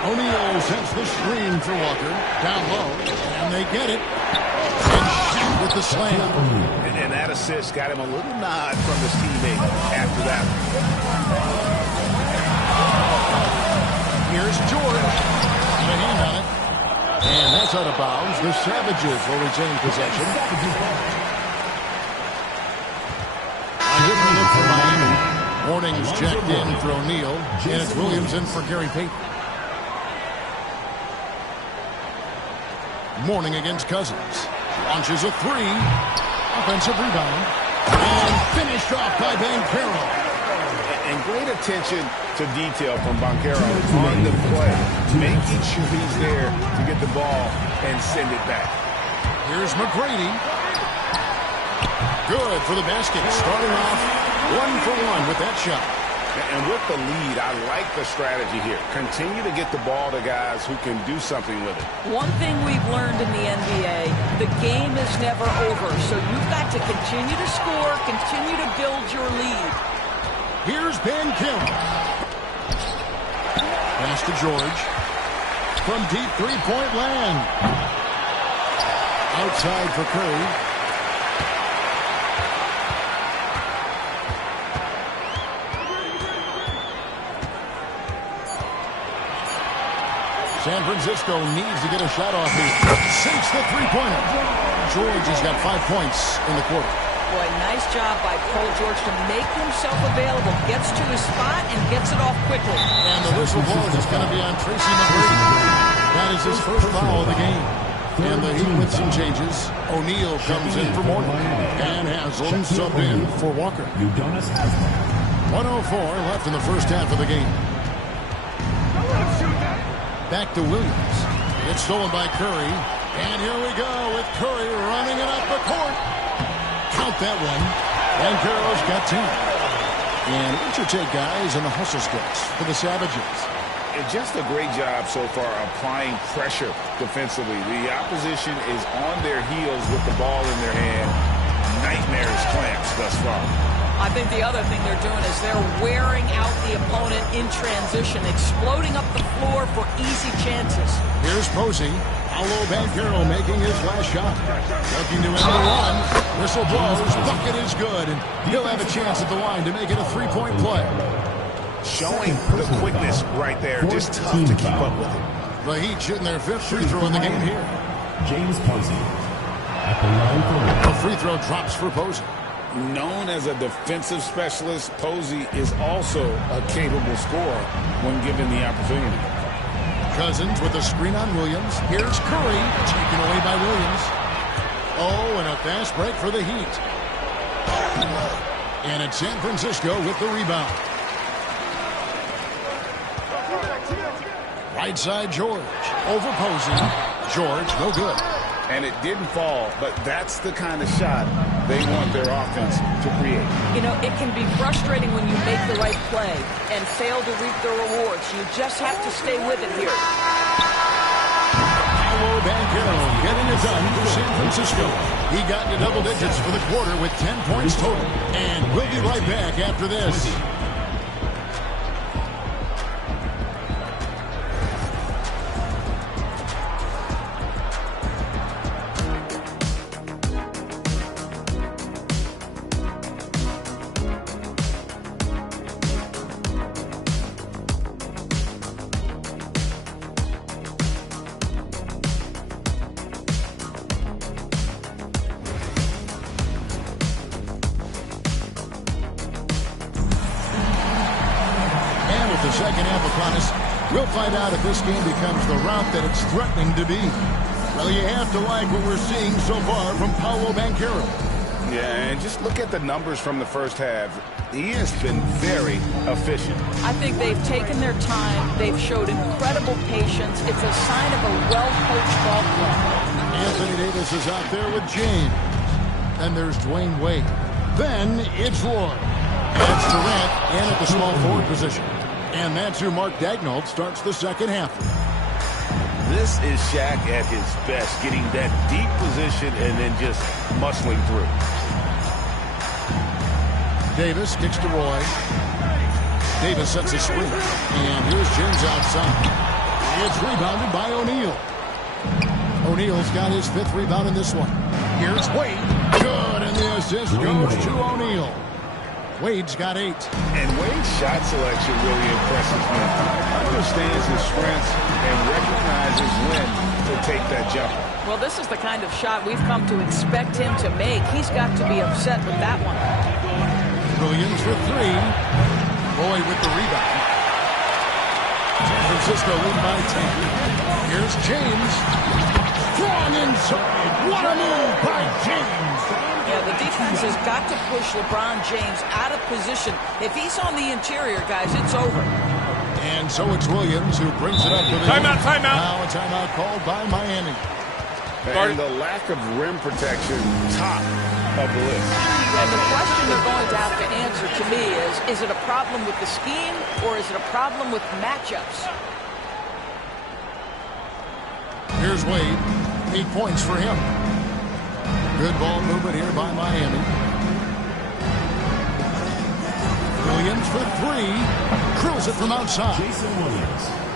O'Neal sends the screen for Walker. Down low. And they get it. And Shaq with the slam. And that assist got him a little nod from his teammate after that. Here's George. Got a hand on it. And that's out of bounds. The Savages will retain possession. A hidden look for Miami. Morning's checked in for O'Neal. And it's Williams in for Gary Payton. Morning against Cousins. Launches a 3. Offensive rebound. And finished off by Banchero. And great attention to detail from Banchero on the play. Making sure he's there to get the ball and send it back. Here's McGrady. Good for the basket. Starting off 1 for 1 with that shot. And with the lead, I like the strategy here. Continue to get the ball to guys who can do something with it. One thing we've learned in the NBA, the game is never over. So you've got to continue to score, continue to build your lead. Here's Banchero. Pass to George. From deep three-point land. Outside for Curry. San Francisco needs to get a shot off here. Sinks the three-pointer. George has got 5 points in the quarter. Boy, nice job by Paul George to make himself available. Gets to his spot and gets it off quickly. And the whistle blows. It's going to be on Tracy McGrady. That is his first foul of the game. And the Heat with some changes. O'Neal comes in for Morning. And Haslam subbed in for Walker. 1:04 left in the first half of the game. Back to Williams. It's stolen by Curry. And here we go with Curry running it up the court. Count that one. And Banchero's got 10. And what's your take, guys, on the hustle skills for the Savages? And just a great job so far applying pressure defensively. The opposition is on their heels with the ball in their hand. Nightmares clamps thus far. I think the other thing they're doing is they're wearing out the opponent in transition, exploding up the floor for easy chances. Here's Posey. Paolo Banchero making his last shot. Looking to end the run. Whistle blows. Bucket is good. And he'll have a chance at the line to make it a three-point play. Showing the quickness right there. Just tough to keep up with it. The Heat shooting their 5th free throw in the game here. James Posey at the line for The free throw drops for Posey. Known as a defensive specialist, Posey is also a capable scorer when given the opportunity. Cousins with a screen on Williams. Here's Curry, taken away by Williams. Oh, and a fast break for the Heat. And it's San Francisco with the rebound. Right side, George. Over Posey. George, no good. And it didn't fall, but that's the kind of shot they want their offense to create. You know, it can be frustrating when you make the right play and fail to reap the rewards. You just have to stay with it here. Paolo Banchero getting it done for San Francisco. He got into double digits for the quarter with 10 points total. And we'll be right back after this. The second half upon us. We'll find out if this game becomes the route that it's threatening to be. Well, you have to like what we're seeing so far from Paolo Banchero. Yeah, and just look at the numbers from the first half. He has been very efficient. I think they've taken their time. They've showed incredible patience. It's a sign of a well-coached ball club. Anthony Davis is out there with James. Then there's Dwayne Wade. Then it's Roy. That's Durant in at the small forward position. And that's who Mark Daigneault starts the second half. This is Shaq at his best, getting that deep position and then just muscling through. Davis kicks to Roy. Davis sets a screen. And here's James outside. It's rebounded by O'Neal. O'Neal's got his 5th rebound in this one. Here's Wade. Good, and the assist goes to O'Neal. Wade's got 8. And Wade's shot selection really impresses me. Understands his strengths and recognizes when to take that jumper. Well, this is the kind of shot we've come to expect him to make. He's got to be upset with that one. Williams with 3. Roy with the rebound. San Francisco lead by 10. Here's James. Strong inside. What a move by James. Yeah, the defense has got to push LeBron James out of position. If he's on the interior, guys, it's over. And so it's Williams who brings it up to the timeout. Now a timeout called by Miami. And the lack of rim protection, top of the list. And the question they're going to have to answer to me is it a problem with the scheme or is it a problem with matchups? Here's Wade. 8 points for him. Good ball movement here by Miami. Williams for 3. Drills it from outside.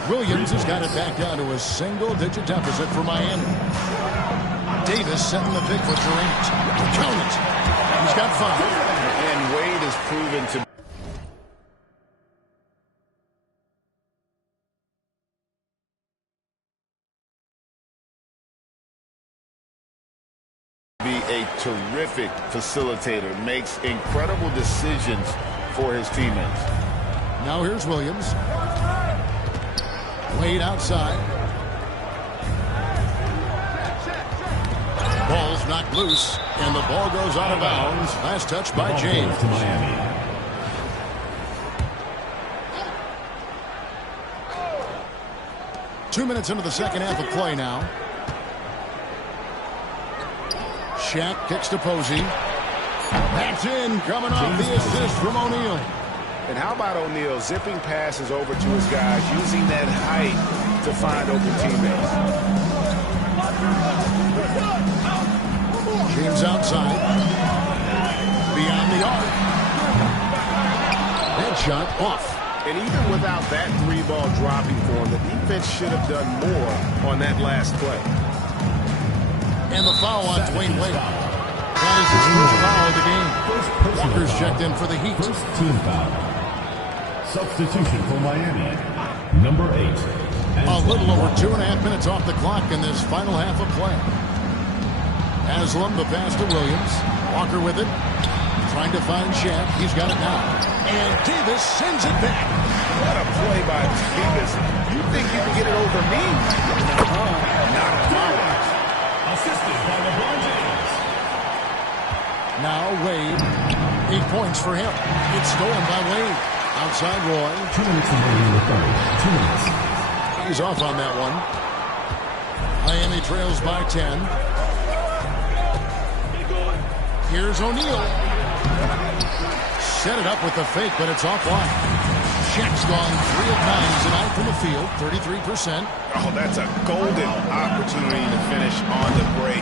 Williams has got it back down to a single-digit deficit for Miami. Davis setting the pick for Durant. Count it. He's got 5. And Wade has proven to be a terrific facilitator, makes incredible decisions for his teammates. Now here's Williams. Wade outside. Ball's knocked loose, and the ball goes out of bounds. Last touch by James. To Miami. 2 minutes into the second half of play now. Shaq kicks to Posey. That's in, coming off the assist from O'Neal. And how about O'Neal zipping passes over to his guys, using that height to find open teammates. James outside. Beyond the arc. That shot off. And even without that 3-ball dropping for him, the defense should have done more on that last play. And the foul on Dwayne Wade. That is his first foul of the game. Walker's checked in for the Heat. First team foul. Substitution for Miami. Number 8. A little over 2.5 minutes off the clock in this final half of play. Haslam, the pass to Williams. Walker with it. Trying to find Shaq. He's got it now. And Davis sends it back. What a play by Davis. You think you can get it over me? Not a foul. Assisted by LeBron James. Now Wade. 8 points for him. It's stolen by Wade. Outside Roy. 2 minutes remaining in the third. 2 minutes. He's off on that one. Miami trails by 10. Here's O'Neal. Set it up with the fake, but it's offline. Shaq's gone 3 of 9 tonight from the field, 33%. Oh, that's a golden opportunity to finish on the break.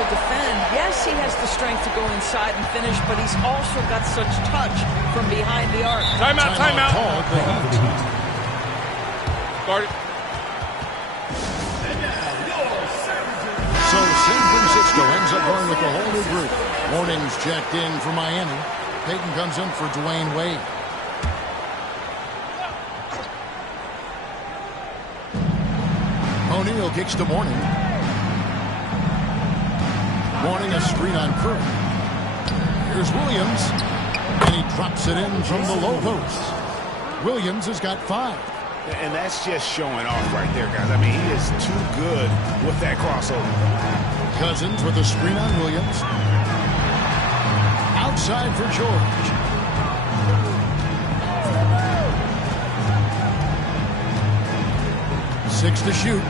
to defend. Yes, he has the strength to go inside and finish, but he's also got such touch from behind the arc. Timeout. Called the Heat. Start it. So San Francisco ends up going with the whole new group. Warnings checked in for Miami. Payton comes in for Dwayne Wade. O'Neal kicks to Mourning. Mourning a screen on Curry. Here's Williams. And he drops it in from the low post. Williams has got 5. And that's just showing off right there, guys. I mean, he is too good with that crossover. Cousins with a screen on Williams. Outside for George. Six to shoot.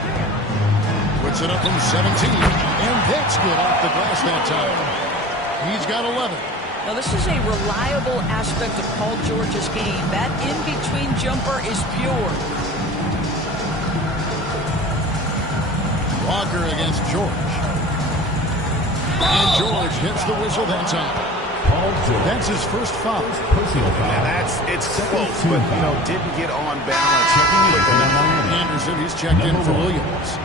Puts it up from 17. And that's good off the glass that time. He's got 11. Now, this is a reliable aspect of Paul George's game. That in-between jumper is pure. Walker against George. And George hits the whistle that time. That's his first foul. And it's close, but, didn't get on balance. Anderson, he's checked in for Williams.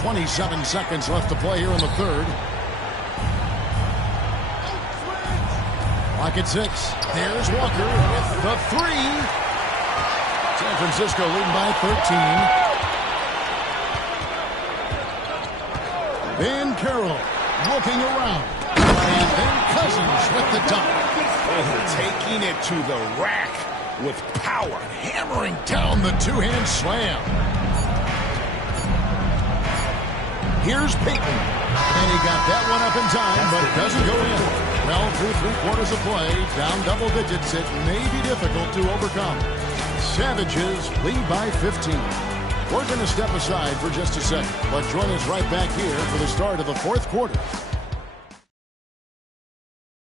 27 seconds left to play here in the third. Clock at 6. There's Walker with the 3. San Francisco leading by 13. Ben Carroll looking around. And then Cousins with the dunk. Taking it to the rack with power. Hammering down the two-hand slam. Here's Payton. And he got that one up in time, but it doesn't go in. Well, through 3/4 of play, down double digits, it may be difficult to overcome. Savages lead by 15. We're going to step aside for just a second, but join us right back here for the start of the fourth quarter.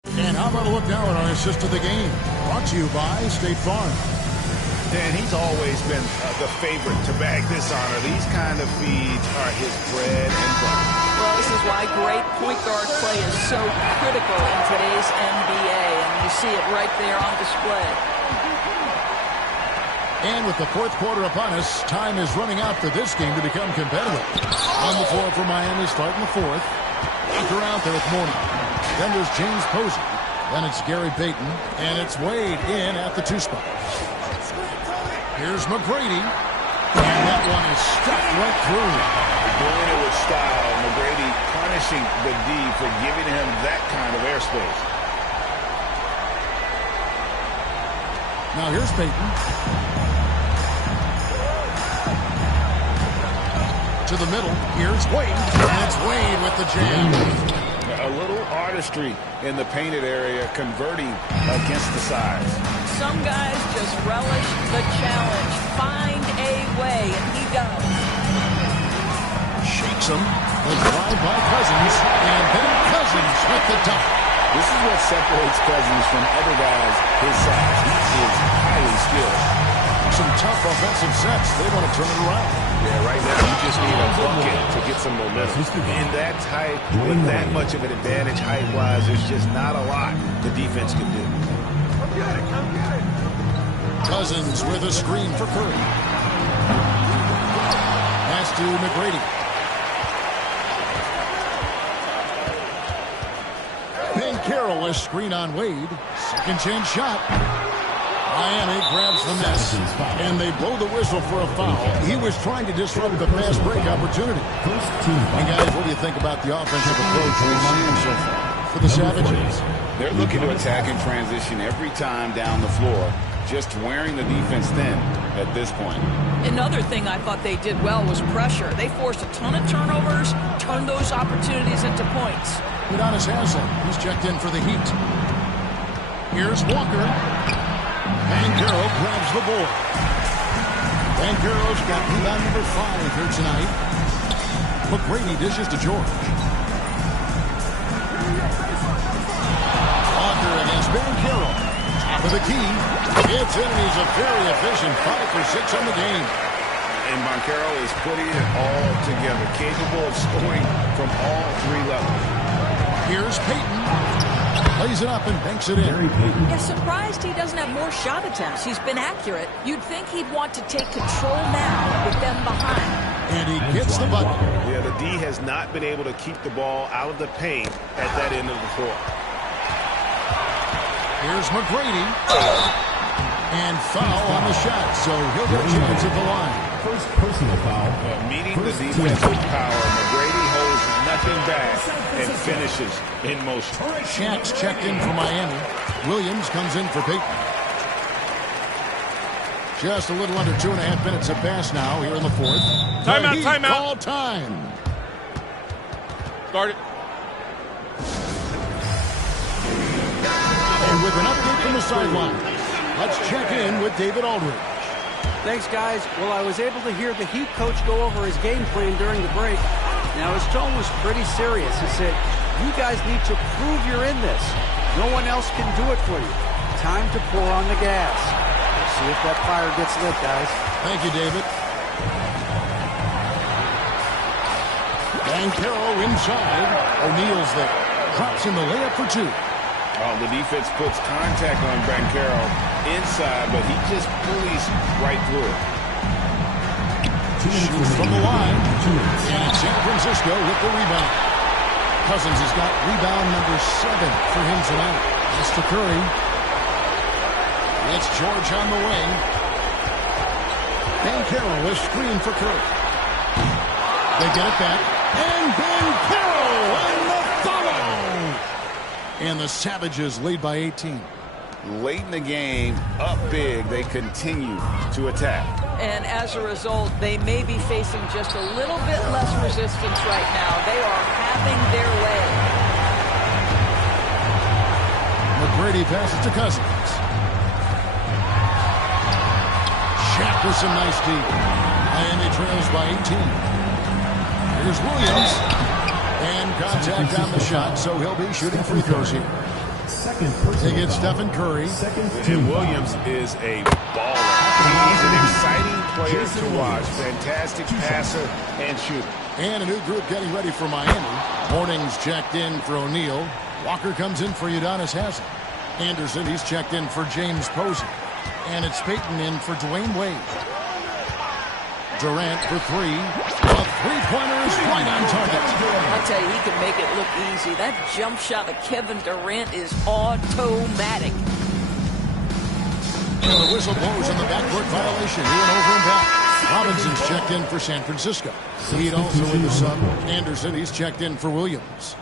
And how about a look now at our assist of the game? Brought to you by State Farm. And he's always been the favorite to bag this honor. These kind of feeds are his bread and butter. Well, this is why great point guard play is so critical in today's NBA, and you see it right there on display. And with the fourth quarter upon us, time is running out for this game to become competitive. On the floor for Miami, starting the fourth. Walker out there with Mourning. Then there's James Posey. Then it's Gary Payton. And it's Wade in at the 2 spot. Here's McGrady. And that one is stuffed right through. Doing it with style. McGrady punishing the D for giving him that kind of airspace. Now here's Payton. To the middle. Here's Wade. And it's Wade with the jam. A little artistry in the painted area, converting against the size. Some guys just relish the challenge. Find a way, and he does. Shakes him. The drive by Cousins. And then Cousins with the dunk. This is what separates Cousins from other guys his size. He is highly skilled. Some tough offensive sets. They want to turn it around. Yeah, right now you just need a bucket to get some momentum. In that type, with that much of an advantage height-wise, there's just not a lot the defense can do. Cousins with a screen for Curry. Pass to McGrady. Ben Carroll, a screen on Wade. Second chance shot. Miami grabs the miss, and they blow the whistle for a foul. He was trying to disrupt the fast break opportunity. And guys, what do you think about the offensive approach we've seen so far for the Savages? They're looking to attack in transition every time down the floor, just wearing the defense thin at this point. Another thing I thought they did well was pressure. They forced a ton of turnovers, turned those opportunities into points. Udonis Haslem, he's checked in for the Heat. Here's Walker. Banchero grabs the board. Banchero's got rebound number 5 here tonight. McGrady dishes to George. Walker against Banchero. Top of the key. It's in, and he's a very efficient 5 for 6 on the game. And Banchero is putting it all together, capable of scoring from all 3 levels. Here's Peyton. Plays it up and banks it in. Yeah, surprised he doesn't have more shot attempts. He's been accurate. You'd think he'd want to take control now with them behind. And he gets the bucket. Yeah, the D has not been able to keep the ball out of the paint at that end of the floor. Here's McGrady. And foul on the shot, so he'll get a chance at the line. First personal foul. Meeting the defensive power, McGrady holds nothing back and finishes in motion. Shaq's checked in for Miami. Williams comes in for Peyton. Just a little under 2.5 minutes have passed now here in the 4th. Timeout, timeout. Call time. Guard it. And with an update from the sideline, let's check in with David Aldridge. Thanks, guys. Well, I was able to hear the Heat coach go over his game plan during the break. Now, his tone was pretty serious. He said, you guys need to prove you're in this. No one else can do it for you. Time to pour on the gas. We'll see if that fire gets lit, guys. Thank you, David. Banchero inside. O'Neal's there. Drops in the layup for 2. Oh, the defense puts contact on Banchero inside, but he just bullies right through it. Shoots from the line. And San Francisco with the rebound. Cousins has got rebound number 7 for him tonight. That's to Curry. It's George on the wing. Banchero is screened for Curry. They get it back. And Banchero and the follow. And the Savages lead by 18. Late in the game, up big, they continue to attack. And as a result, they may be facing just a little bit less resistance right now. They are having their way. McGrady passes to Cousins. Shaq with some nice deep. Miami trails by 18. Here's Williams. And contact on the shot, so he'll be shooting free throws here. They get Stephen Curry. And Williams is a baller. He's an exciting player to watch. Fantastic passer and shooter. And a new group getting ready for Miami. Morning's checked in for O'Neal. Walker comes in for Udonis Haslem. Anderson, he's checked in for James Posey. And it's Peyton in for Dwayne Wade. Durant for 3. A three-pointer is right on target. I'll tell you, he can make it look easy. That jump shot of Kevin Durant is automatic. And the whistle blows on the backcourt violation. He went over and back. Robinson's checked in for San Francisco. He'd also in the sub. Anderson, he's checked in for Williams.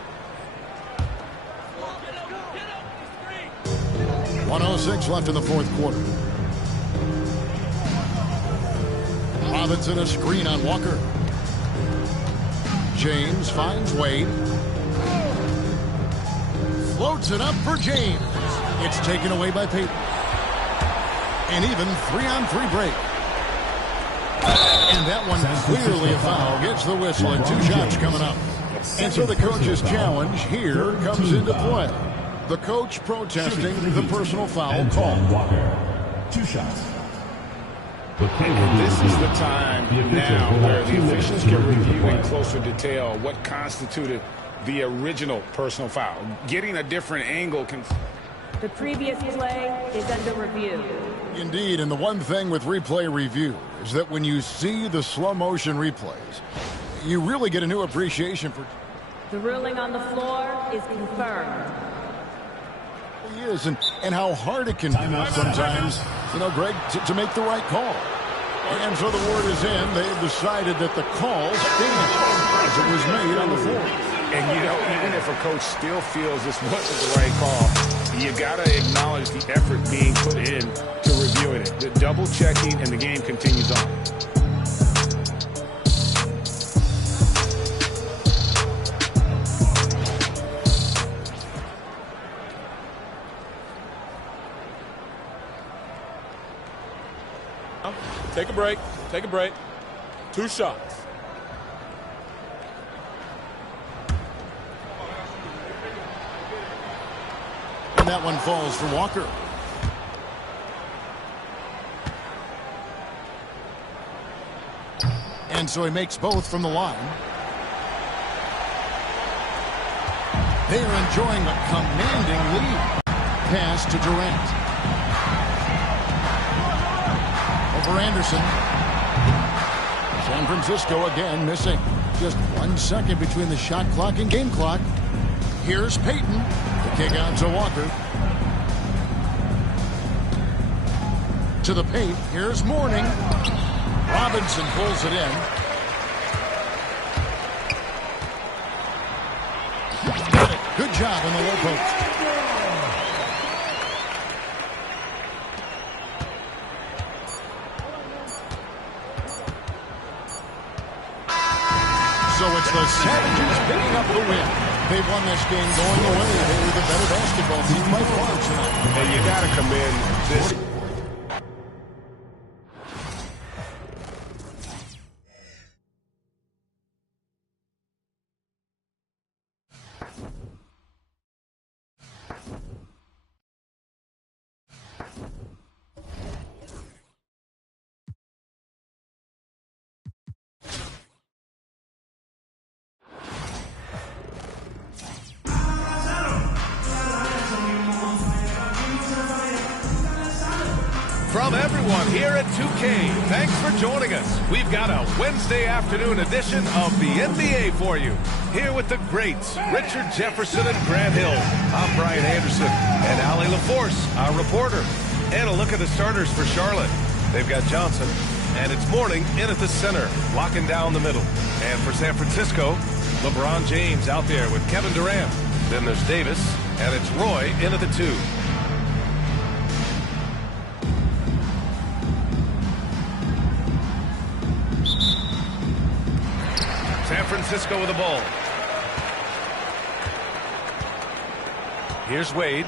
1:06 left in the 4th quarter. Robinson a screen on Walker. James finds Wade. Floats it up for James. It's taken away by Peyton. And even 3-on-3 break. And that one clearly a foul. Gets the whistle and 2 shots coming up. And so the coach's challenge here comes into play. The coach protesting the personal foul call. 2 shots. And this is the time now where the officials can review in closer detail what constituted the original personal foul. Getting a different angle can... The previous play is under review. Indeed, and the one thing with replay review is that when you see the slow motion replays, you really get a new appreciation for... The ruling on the floor is confirmed. He is, and how hard it can be sometimes, you know, Greg, to make the right call. And so the word is in. They've decided that the call stands as it was made on the floor. And, you know, even if a coach still feels this wasn't the right call, you got to acknowledge the effort being put in to reviewing it. The double checking, and the game continues on. Take a break. Take a break. 2 shots. And that one falls for Walker. And so he makes both from the line. They are enjoying a commanding lead. Pass to Durant. Over Anderson. San Francisco again missing. Just 1 second between the shot clock and game clock. Here's Payton. The kick out to Walker. To the paint. Here's Mourning. Robinson pulls it in. Got it. Good job on the low post. So it's the Savages picking up the win. They won this game going away. They were the better basketball team by far tonight. And you got to commend this. From everyone here at 2K, thanks for joining us. We've got a Wednesday afternoon edition of the NBA for you. Here with the greats, Richard Jefferson and Grant Hill. I'm Brian Anderson and Allie LaForce, our reporter. And a look at the starters for Charlotte. They've got Johnson, and it's Mourning in at the center, locking down the middle. And for San Francisco, LeBron James out there with Kevin Durant. Then there's Davis, and it's Roy in at the 2. San Francisco with the ball. Here's Wade.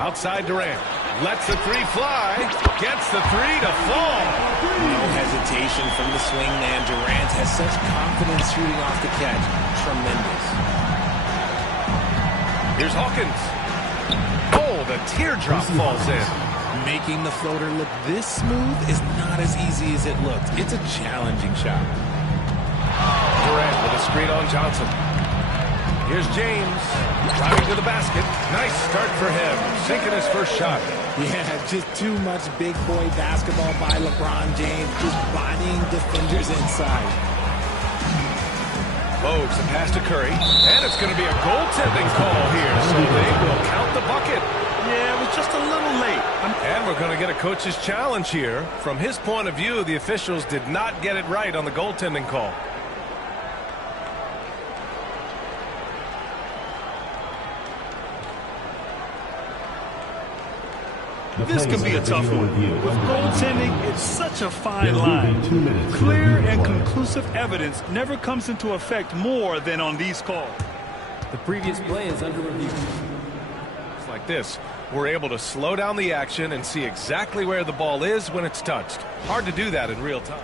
Outside Durant. Lets the 3 fly. Gets the 3 to fall. No hesitation from the swing man. Durant has such confidence shooting off the catch. Tremendous. Here's Hawkins. Oh, the teardrop falls in. Making the floater look this smooth is not as easy as it looks. It's a challenging shot. Durant with a screen on Johnson. Here's James. Driving to the basket. Nice start for him. Sinking his first shot. Yeah, just too much big boy basketball by LeBron James. Just bodying defenders inside. Bogues, a pass to Curry. And it's going to be a goaltending call here. So they will count the bucket. Yeah, it was just a little late. And we're going to get a coach's challenge here. From his point of view, the officials did not get it right on the goaltending call. This can be a tough one. With goaltending, it's such a fine line. Clear and conclusive evidence never comes into effect more than on these calls. The previous play is under review. It's like this. We're able to slow down the action and see exactly where the ball is when it's touched. Hard to do that in real time.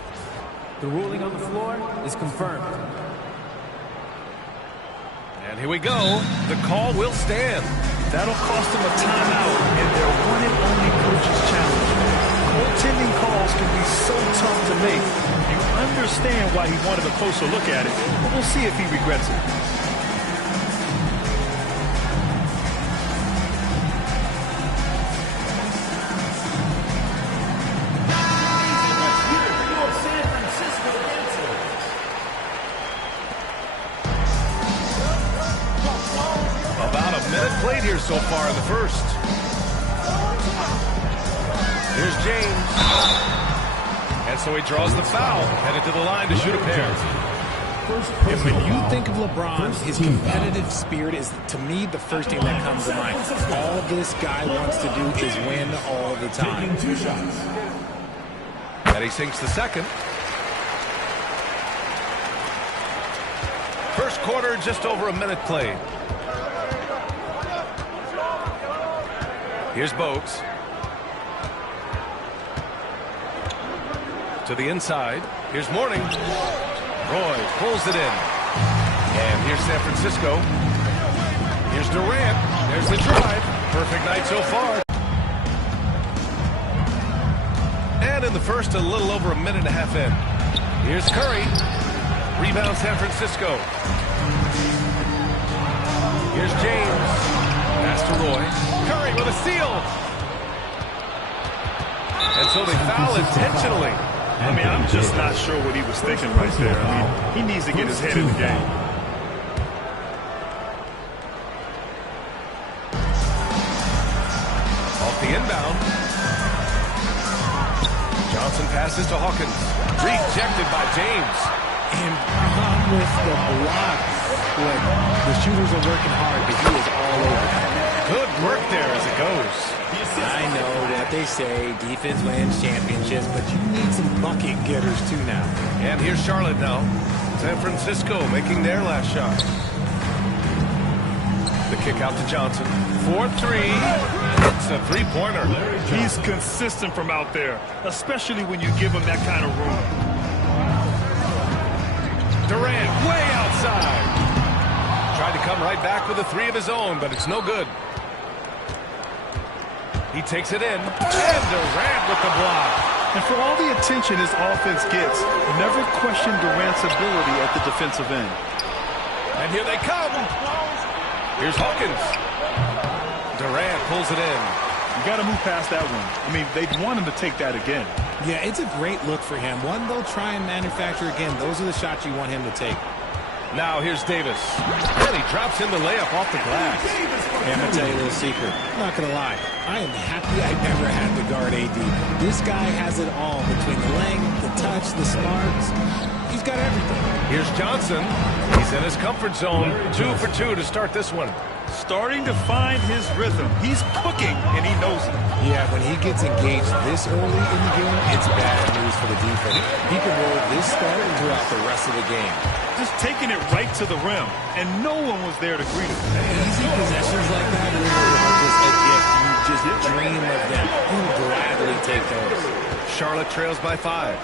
The ruling on the floor is confirmed. And here we go. The call will stand. That'll cost them a timeout and their one and only coach's challenge. Goaltending calls can be so tough to make. You understand why he wanted a closer look at it, but we'll see if he regrets it. Played here so far in the first. Here's James. And so he draws the foul, headed to the line to shoot a pair. And when you think of LeBron, his competitive spirit is, to me, the first thing that comes to mind. All this guy wants to do is win all the time. And he sinks the second. First quarter, just over a minute played. Here's Bogues. To the inside. Here's Mourning. Roy pulls it in. And here's San Francisco. Here's Durant. There's the drive. Perfect night so far. in the first, a little over a minute and a half in. Here's Curry. Rebound San Francisco. Here's James. Pass to Roy. Curry with a steal. And so they foul intentionally. I mean, I'm just not sure what he was thinking right there. I mean, he needs to get his head in the game. Off the inbound. Johnson passes to Hawkins. Rejected by James. And with the block. Look, the shooters are working hard, but he is all over them. Good work there as it goes. I know what they say, defense wins championships, but you need some bucket getters too now. And here's Charlotte now. San Francisco making their last shot. The kick out to Johnson. 4-3. It's a three-pointer. He's consistent from out there, especially when you give him that kind of room. Durant way outside. Tried to come right back with a three of his own, but it's no good. He takes it in, and Durant with the block. And for all the attention his offense gets, never question Durant's ability at the defensive end. And here they come. Here's Hawkins. Durant pulls it in. You got to move past that one. I mean, they'd want him to take that again. Yeah, it's a great look for him. One they'll try and manufacture again. Those are the shots you want him to take. Now here's Davis. And he drops in the layup off the glass. Hey, I'm going to tell you a little secret. I'm not going to lie. I am happy I never had to guard AD. This guy has it all between the length, the touch, the smarts. He's got everything. Here's Johnson. He's in his comfort zone. 2 for 2 to start this one. Starting to find his rhythm. He's cooking, and he knows it. Yeah, when he gets engaged this early in the game, it's bad news for the defense. He can roll this start throughout the rest of the game. Just taking it right to the rim, and no one was there to greet him. Easy possessions like that really are just a gift. You just dream of them. You gladly take those. Charlotte trails by 5.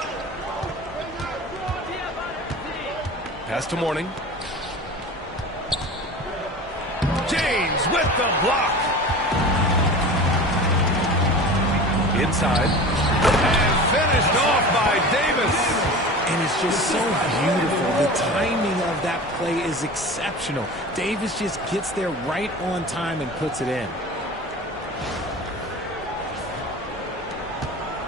Pass to Mourning. James with the block. Inside. And finished off by Davis. And it's just so beautiful. The timing of that play is exceptional. Davis just gets there right on time and puts it in.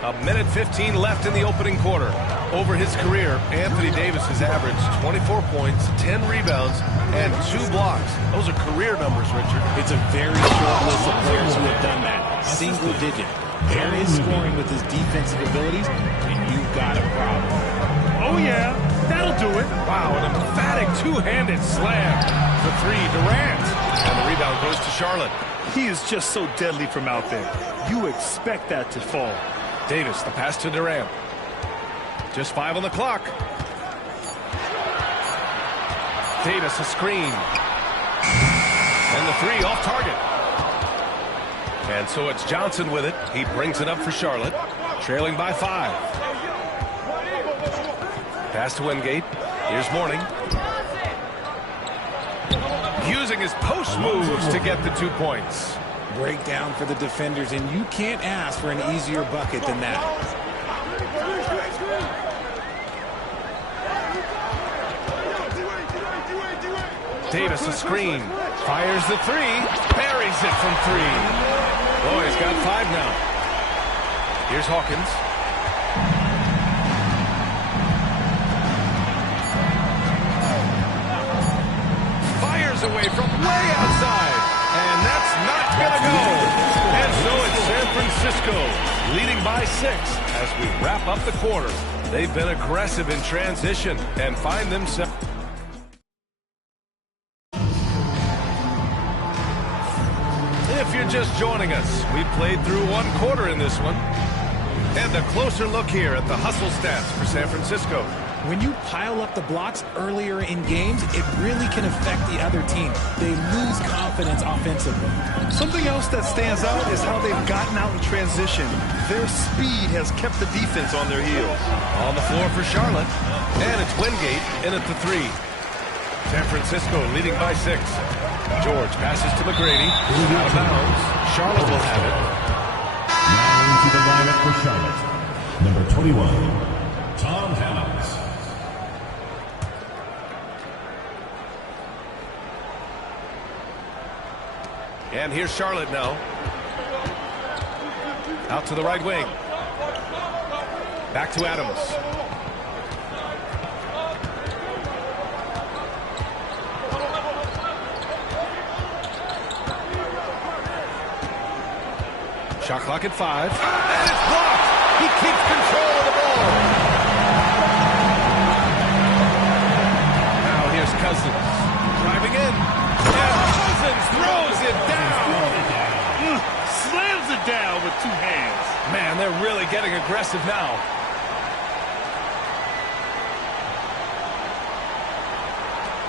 A minute 15 left in the opening quarter. Over his career, Anthony Davis has averaged 24 points, 10 rebounds, and 2 blocks. Those are career numbers, Richard. It's a very short list of players who have done that. Single digit. There is scoring with his defensive abilities, and you've got a problem. Oh, yeah. That'll do it. Wow, an emphatic two-handed slam. For 3, Durant. And the rebound goes to Charlotte. He is just so deadly from out there. You expect that to fall. Davis, the pass to Durant. Just 5 on the clock. Davis, a screen. And the 3 off target. And so it's Johnson with it. He brings it up for Charlotte. Trailing by 5. Pass to Wingate. Here's Mourning. Using his post moves to get the 2 points. Breakdown for the defenders, and you can't ask for an easier bucket than that. Davis, a screen. Fires the 3. Buries it from 3. Oh, he's got 5 now. Here's Hawkins. Fires away from way outside. And that's not going to go. And so it's San Francisco leading by 6 as we wrap up the quarter. They've been aggressive in transition and find themselves. If you're just joining us, we played through 1 quarter in this one. And a closer look here at the hustle stats for San Francisco. When you pile up the blocks earlier in games, it really can affect the other team. They lose confidence offensively. Something else that stands out is how they've gotten out in transition. Their speed has kept the defense on their heels. On the floor for Charlotte. And it's Wingate in at the 3. San Francisco leading by 6. George passes to McAdoo. Out of bounds. Charlotte will have it. Now into the lineup for Charlotte. Number 21, Tom Hammonds. And here's Charlotte now. Out to the right wing. Back to Adams. Shot clock at 5. And it's blocked. He keeps control of the ball. Now here's Cousins. Driving in. And Cousins throws it down. Slams it down with 2 hands. Man, they're really getting aggressive now.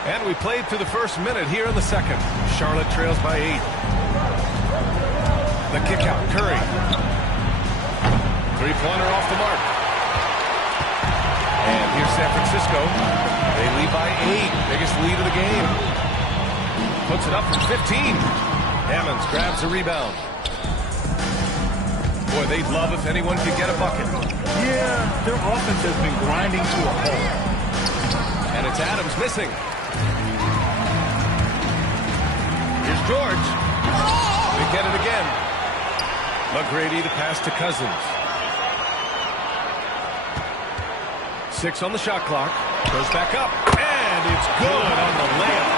And we played through the first minute here in the second. Charlotte trails by 8. The kick out, Curry. 3-pointer off the mark. And here's San Francisco. They lead by 8. Biggest lead of the game. Puts it up from 15. Hammonds grabs a rebound. Boy, they'd love if anyone could get a bucket. Yeah, their offense has been grinding to a halt. And it's Adams missing. Here's George. They get it again. McAdoo to pass to Cousins. 6 on the shot clock. Goes back up. And it's good on the layup.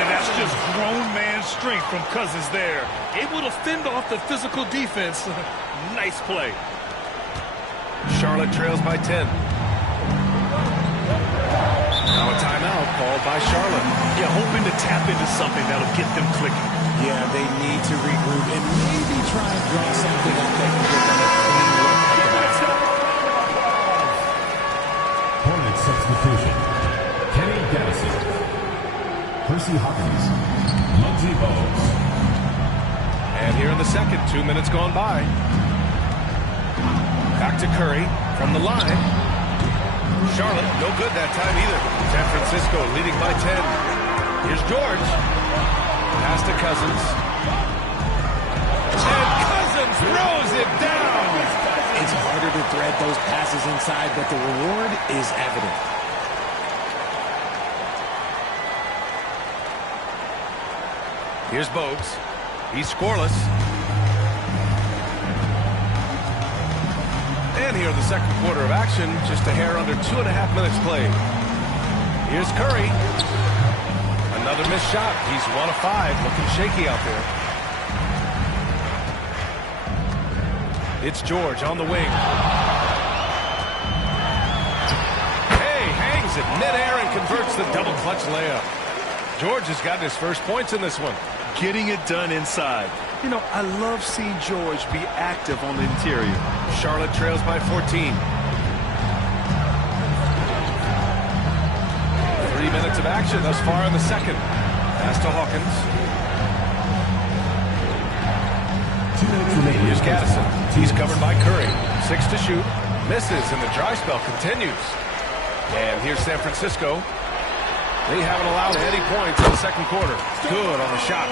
And that's just grown man strength from Cousins there. Able to fend off the physical defense. Nice play. Charlotte trails by 10. Now a timeout called by Charlotte. Yeah, hoping to tap into something that'll get them clicking. Yeah, they need to regroup and maybe try and draw something up that can get them a clean look at the basket. Hornet substitution. Kenny Dennison. Percy Hawkins. Muggsy Bogues. And here in the second, 2 minutes gone by. Back to Curry from the line. Charlotte, no good that time either. San Francisco leading by 10. Here's George. Pass to Cousins. And Cousins throws it down. It's harder to thread those passes inside, but the reward is evident. Here's Bogues. He's scoreless. And here in the second quarter of action, just a hair under 2.5 minutes played. Here's Curry. Another missed shot. He's 1 of 5, looking shaky out there. It's George on the wing. Hey, hangs it midair and converts the double clutch layup. George has gotten his first points in this one. Getting it done inside. You know, I love seeing George be active on the interior. Charlotte trails by 14. 3 minutes of action thus far in the second. Pass to Hawkins. 2 minutes remaining. Here's Gaddison. He's covered by Curry. 6 to shoot. Misses, and the dry spell continues. And here's San Francisco. They haven't allowed any points in the second quarter. Good on the shot.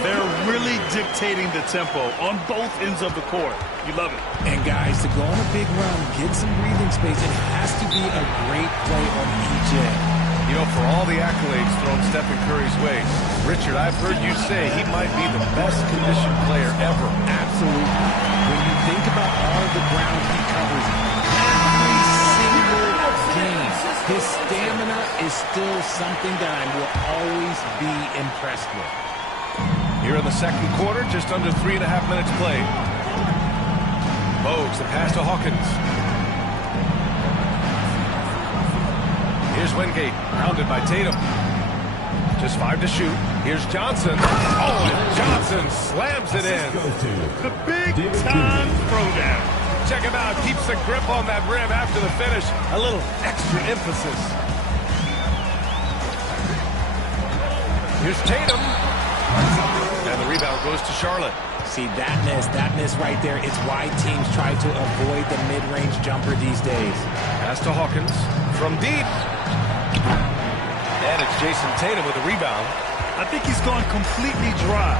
They're really dictating the tempo on both ends of the court. You love it. And guys, to go on a big run, get some breathing space, it has to be a great play on each end. You know, for all the accolades thrown Stephen Curry's way, Richard, I've heard you say he might be the best conditioned player ever. Absolutely. When you think about all the ground he covers every single game, his stamina is still something that I will always be impressed with. Here in the second quarter, just under 3.5 minutes played. Bogues, the pass to Hawkins. Here's Wingate, rounded by Tatum. Just 5 to shoot. Here's Johnson. Oh, and Johnson slams it in. The big-time throwdown. Check him out. Keeps the grip on that rim after the finish. A little extra emphasis. Here's Tatum. And the rebound goes to Charlotte. See, that miss right there, it's why teams try to avoid the mid-range jumper these days. Pass to Hawkins from deep. And it's Jason Tatum with a rebound. I think he's gone completely dry.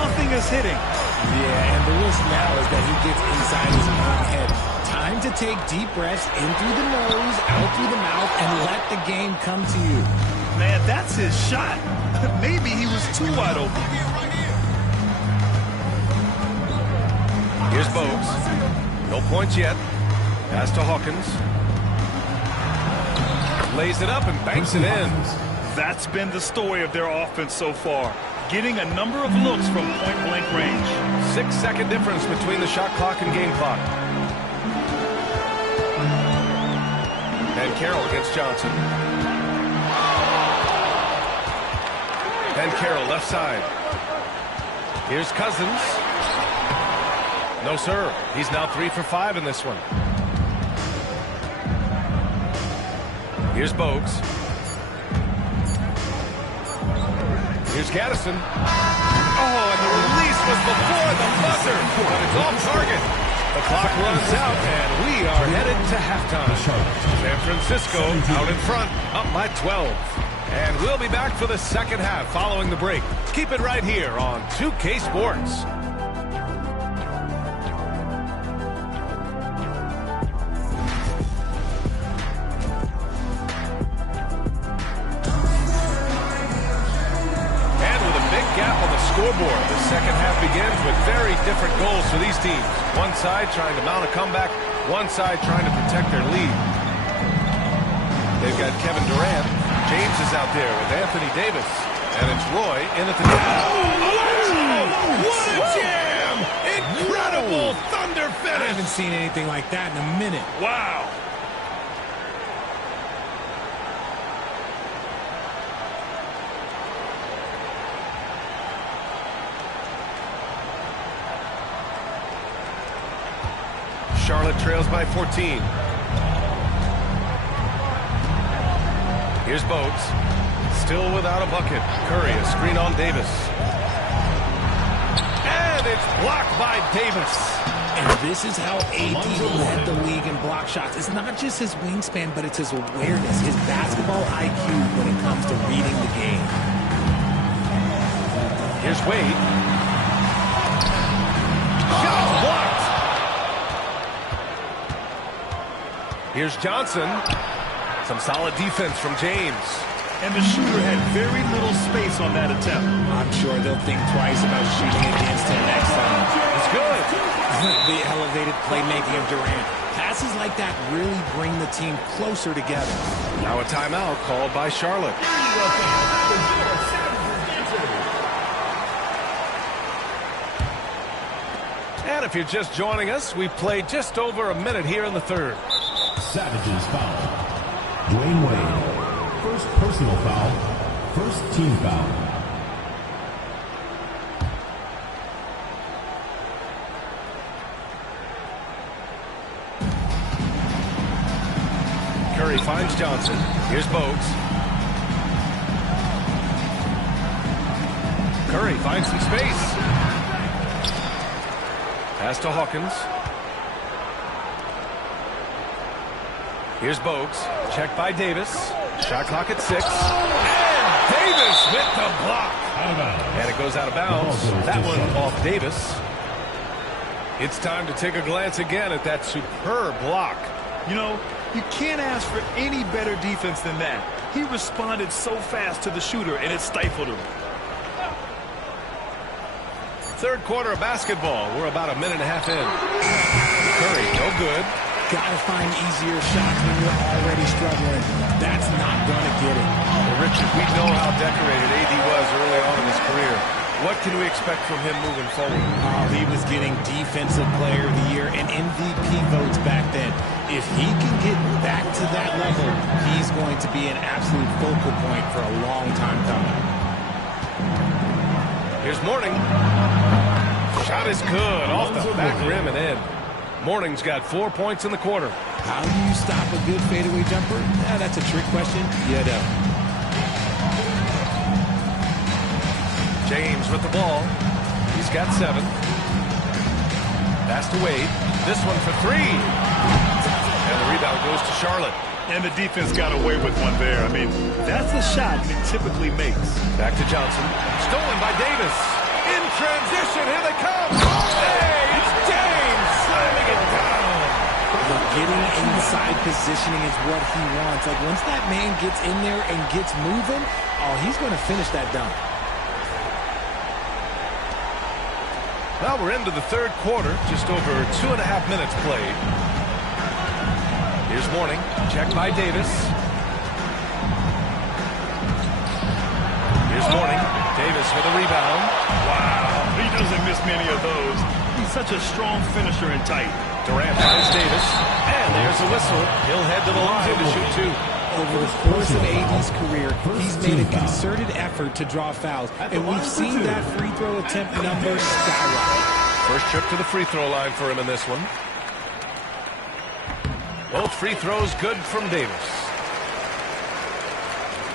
Nothing is hitting. Yeah, and the risk now is that he gets inside his own head time time to take deep breaths in through the nose, out through the mouth, and let the game come to you. Man, that's his shot. Maybe he was too wide open. Here's Bogues. No points yet. Pass to Hawkins. Lays it up and banks it in. That's been the story of their offense so far. Getting a number of looks from point-blank range. 6-second difference between the shot clock and game clock. And Carroll against Johnson. And Carroll left side. Here's Cousins. No, sir. He's now 3 for 5 in this one. Here's Bogues. Here's Gaddison. Oh, and the release was before the buzzer. But it's off target. The clock runs out, and we are headed to halftime. San Francisco out in front, up by 12. And we'll be back for the second half following the break. Keep it right here on 2K Sports. Scoreboard. The second half begins with very different goals for these teams. One side trying to mount a comeback, one side trying to protect their lead. They've got Kevin Durant. James is out there with Anthony Davis. And it's Roy in at the top. Oh, what a jam! Incredible thunder finish! I haven't seen anything like that in a minute. Wow! Charlotte trails by 14. Here's Bogues. Still without a bucket. Curry, a screen on Davis. And it's blocked by Davis. And this is how AD led the league in block shots. It's not just his wingspan, but it's his awareness, his basketball IQ when it comes to reading the game. Here's Wade. Shot blocked. Here's Johnson. Some solid defense from James. And the shooter had very little space on that attempt. I'm sure they'll think twice about shooting against him next time. It's good. The elevated playmaking of Durant. Passes like that really bring the team closer together. Now a timeout called by Charlotte. And if you're just joining us, we played just over a minute here in the third. Savages foul. Dwayne Wade. First personal foul. First team foul. Curry finds Johnson. Here's Bogues. Curry finds some space. Pass to Hawkins. Here's Bogues. Checked by Davis. Shot clock at 6. And Davis with the block. And it goes out of bounds. That one off Davis. It's time to take a glance again at that superb block. You know, you can't ask for any better defense than that. He responded so fast to the shooter, and it stifled him. Third quarter of basketball. We're about a minute and a half in. Curry, no good. Gotta find easier shots when you're already struggling. That's not gonna get it. Well, Richard, we know how decorated AD was early on in his career. What can we expect from him moving forward? He was getting Defensive Player of the Year and MVP votes back then. If he can get back to that level, he's going to be an absolute focal point for a long time coming. Here's Mourning. Shot is good off the back rim and in. Mourning's got 4 points in the quarter. How do you stop a good fadeaway jumper? That's a trick question. You know. James with the ball. He's got 7. Pass to Wade. This one for 3. And the rebound goes to Charlotte. And the defense got away with one there. I mean, that's a shot he typically makes. Back to Johnson. Stolen by Davis. In transition. Here they come. Hey, it's James slamming it down. The positioning is what he wants. Like, once that man gets in there and gets moving, oh, he's going to finish that dunk. Well, we're into the third quarter, just over 2.5 minutes played. Here's Mourning, checked by Davis. Here's Mourning, Davis with a rebound. Wow, he doesn't miss many of those. He's such a strong finisher in tight. Durant finds Davis, and there's a whistle. He'll head to the line to shoot two. Over the course of AD's career, he's made a concerted effort to draw fouls, and we've seen that free throw attempt number skyrocket. First trip to the free throw line for him in this one. Both free throws good from Davis.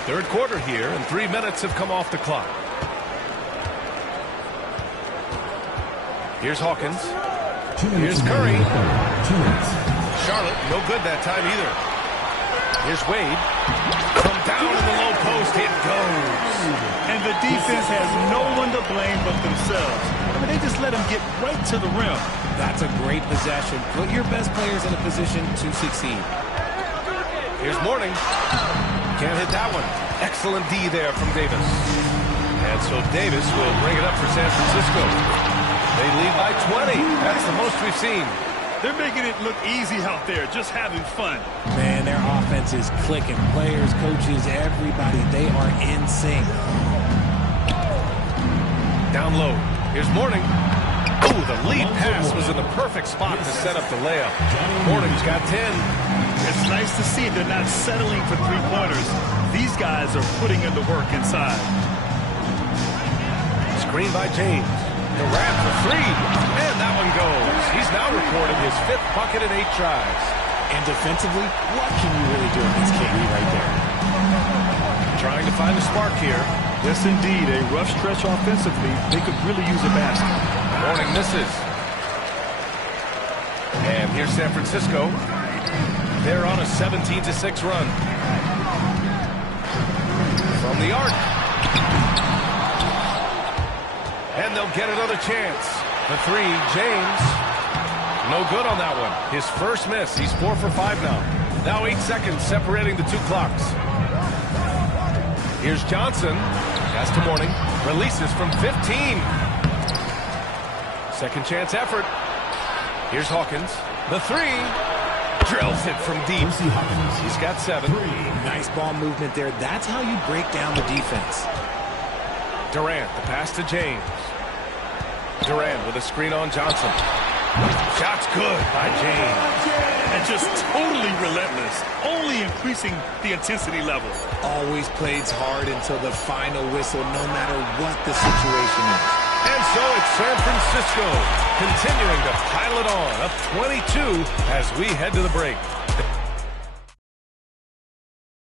Third quarter here, and 3 minutes have come off the clock. Here's Hawkins. Here's Curry. Charlotte, no good that time either. Here's Wade. From down in the low post, it goes. And the defense has no one to blame but themselves. I mean, they just let him get right to the rim. That's a great possession. Put your best players in a position to succeed. Here's Mourning. Can't hit that one. Excellent D there from Davis. And so Davis will bring it up for San Francisco. They lead by 20. That's the most we've seen. They're making it look easy out there, just having fun. Man, their offense is clicking. Players, coaches, everybody, they are in sync. Down low. Here's Mourning. Ooh, the lead pass was in the perfect spot to set up the layup. Mourning's got 10. It's nice to see they're not settling for three-pointers. These guys are putting in the work inside. Screen by James. Durant for three. And that one goes. He's now recorded his 5th bucket in 8 tries. And defensively, what can you really do against KD right there? Trying to find a spark here. Yes, indeed. A rough stretch offensively. They could really use a basket. Mourning misses. And here's San Francisco. They're on a 17-6 run. From the arc. And they'll get another chance. The three, James. No good on that one. His first miss. He's 4 for 5 now. Now 8 seconds separating the 2 clocks. Here's Johnson. Pass to Mourning. Releases from 15. Second chance effort. Here's Hawkins. The three. Drills it from deep. He's got 7. Nice ball movement there. That's how you break down the defense. Durant, the pass to James. Durant with a screen on Johnson. Shot's good by James. And just totally relentless, only increasing the intensity level. Always plays hard until the final whistle, no matter what the situation is. And so it's San Francisco continuing to pile it on, up 22 as we head to the break.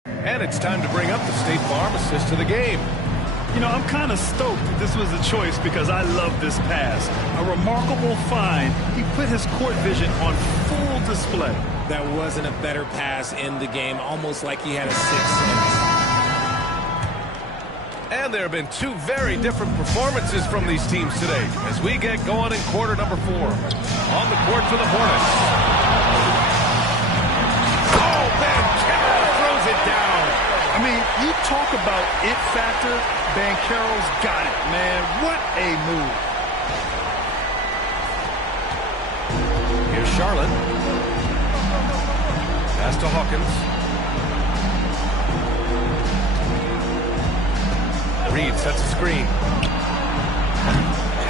And it's time to bring up the State Farm assist to the game. You know, I'm kind of stoked that this was a choice because I love this pass. A remarkable find. He put his court vision on full display. That wasn't a better pass in the game, almost like he had a 6th sense. And there have been 2 very different performances from these teams today as we get going in quarter number 4. On the court for the Hornets. Oh, McAdoo throws it down. I mean, you talk about it factor. Banchero's got it, man. What a move. Here's Charlotte. Pass to Hawkins. Reed sets a screen.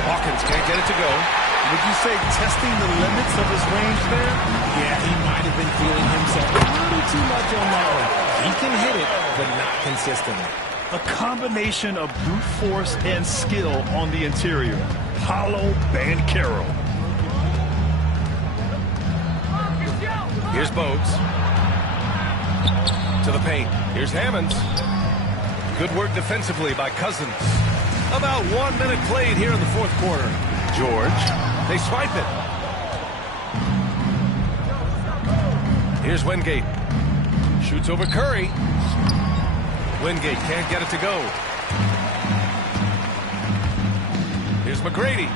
Hawkins can't get it to go. Would you say testing the limits of his range there? Yeah, he might have been feeling himself a little too much on that one. He can hit it, but not consistently. A combination of brute force and skill on the interior. Paulo Banchero. Here's Bogues. To the paint. Here's Hammonds. Good work defensively by Cousins. About 1 minute played here in the 4th quarter. George. They swipe it. Here's Wingate. Shoots over Curry. Wingate can't get it to go. Here's McGrady.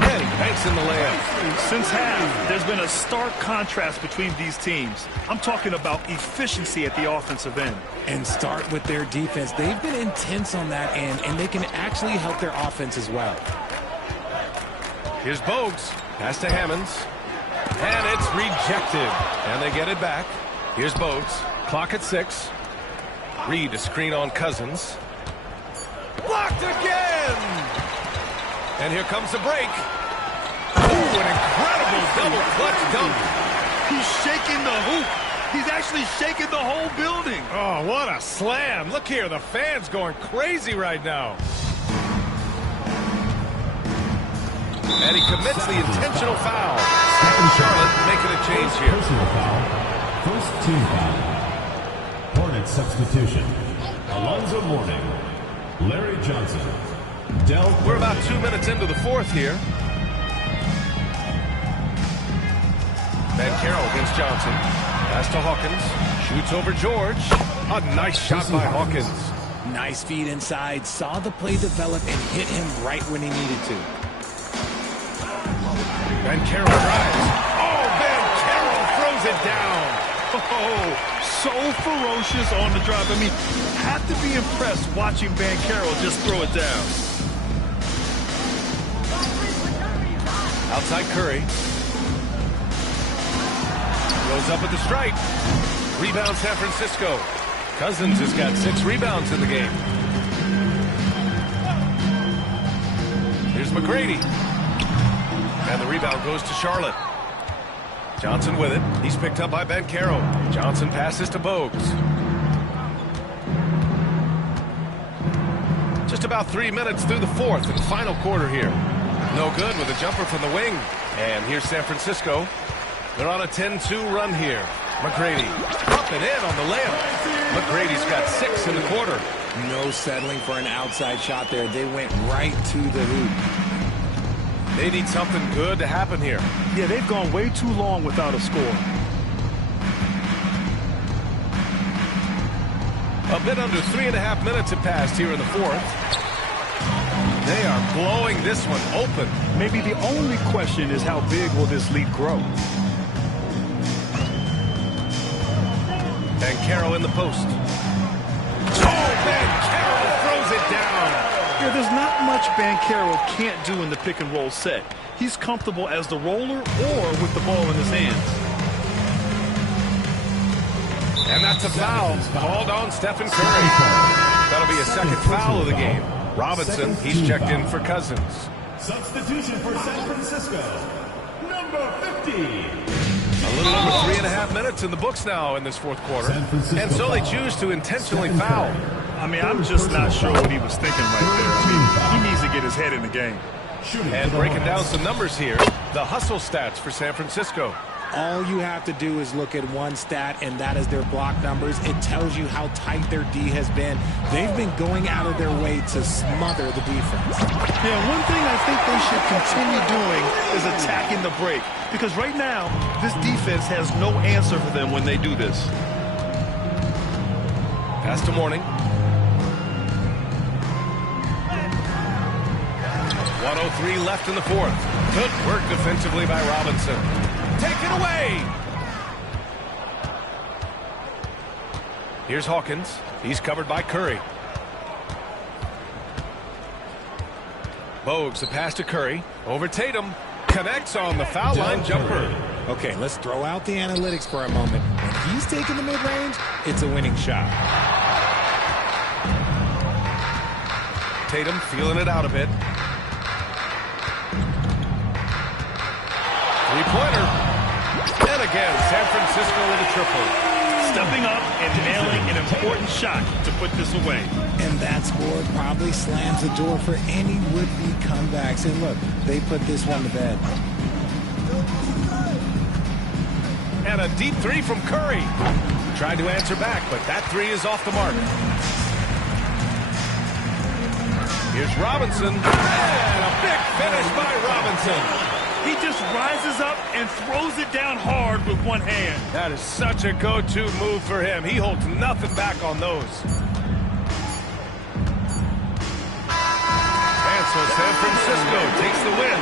And he banks makes in the layup. Since half, there's been a stark contrast between these teams. I'm talking about efficiency at the offensive end. And start with their defense. They've been intense on that end, and they can actually help their offense as well. Here's Bogues. Pass to Hammonds. And it's rejected. And they get it back. Here's Bogues. Clock at 6. Reed, a screen on Cousins. Blocked again! And here comes the break. Ooh, an incredible double clutch dunk. He's shaking the hoop. He's actually shaking the whole building. Oh, what a slam. Look here, the fans going crazy right now. And he commits the intentional foul. Charlotte making a change here. Personal foul. First team foul. Hornets substitution. Alonzo Mourning. Larry Johnson. We're about 2 minutes into the fourth here. Banchero against Johnson. Pass to Hawkins. Shoots over George. A nice shot by Hawkins. Nice feed inside. Saw the play develop and hit him right when he needed to. Banchero drives. Oh, Banchero throws it down. Oh, so ferocious on the drive. I mean, have to be impressed watching Banchero just throw it down. Outside Curry. Goes up at the stripe. Rebound San Francisco. Cousins has got 6 rebounds in the game. Here's McGrady. And the rebound goes to Charlotte. Johnson with it. He's picked up by Banchero. Johnson passes to Bogues. Just about 3 minutes through the fourth and final quarter here. No good with a jumper from the wing. And here's San Francisco. They're on a 10-2 run here. McGrady up and in on the layup. McGrady's got 6 in the quarter. No settling for an outside shot there. They went right to the hoop. They need something good to happen here. Yeah, they've gone way too long without a score. A bit under 3.5 minutes have passed here in the fourth. They are blowing this one open. Maybe the only question is how big will this lead grow? Banchero in the post. Oh, Banchero throws it down. Yeah, there's not much Banchero can't do in the pick and roll set. He's comfortable as the roller or with the ball in his hands. And that's a foul called on Stephen Curry. That'll be a second foul of the game. Robinson, he's checked in for Cousins. Substitution for San Francisco. Number 50. A little over 3.5 minutes in the books now in this fourth quarter. And so they choose to intentionally foul. I mean, I'm just not sure what he was thinking right there. I mean, he needs to get his head in the game. And breaking down some numbers here, the hustle stats for San Francisco. All you have to do is look at one stat, and that is their block numbers. It tells you how tight their D has been. They've been going out of their way to smother the defense. Yeah, one thing I think they should continue doing is attacking the break. Because right now, this defense has no answer for them when they do this. Pass to Mourning. 1:03 left in the fourth. Good work defensively by Robinson. Take it away! Here's Hawkins. He's covered by Curry. Bogues, the pass to Curry. Over Tatum. Connects on the foul line jumper. Okay, let's throw out the analytics for a moment. When he's taking the mid-range, it's a winning shot. Tatum feeling it out a bit. Three-pointer. And again, San Francisco with a triple. Stepping up and nailing an important shot to put this away. And that score probably slams the door for any would-be comebacks. And look, they put this one to bed. And a deep three from Curry. Tried to answer back, but that three is off the mark. Here's Robinson. And a big finish by Robinson. He just rises up and throws it down hard with one hand. That is such a go-to move for him. He holds nothing back on those. And so San Francisco takes the win.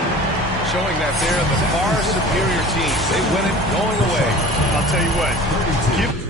showing that they're the far superior team. They win it going away. I'll tell you what.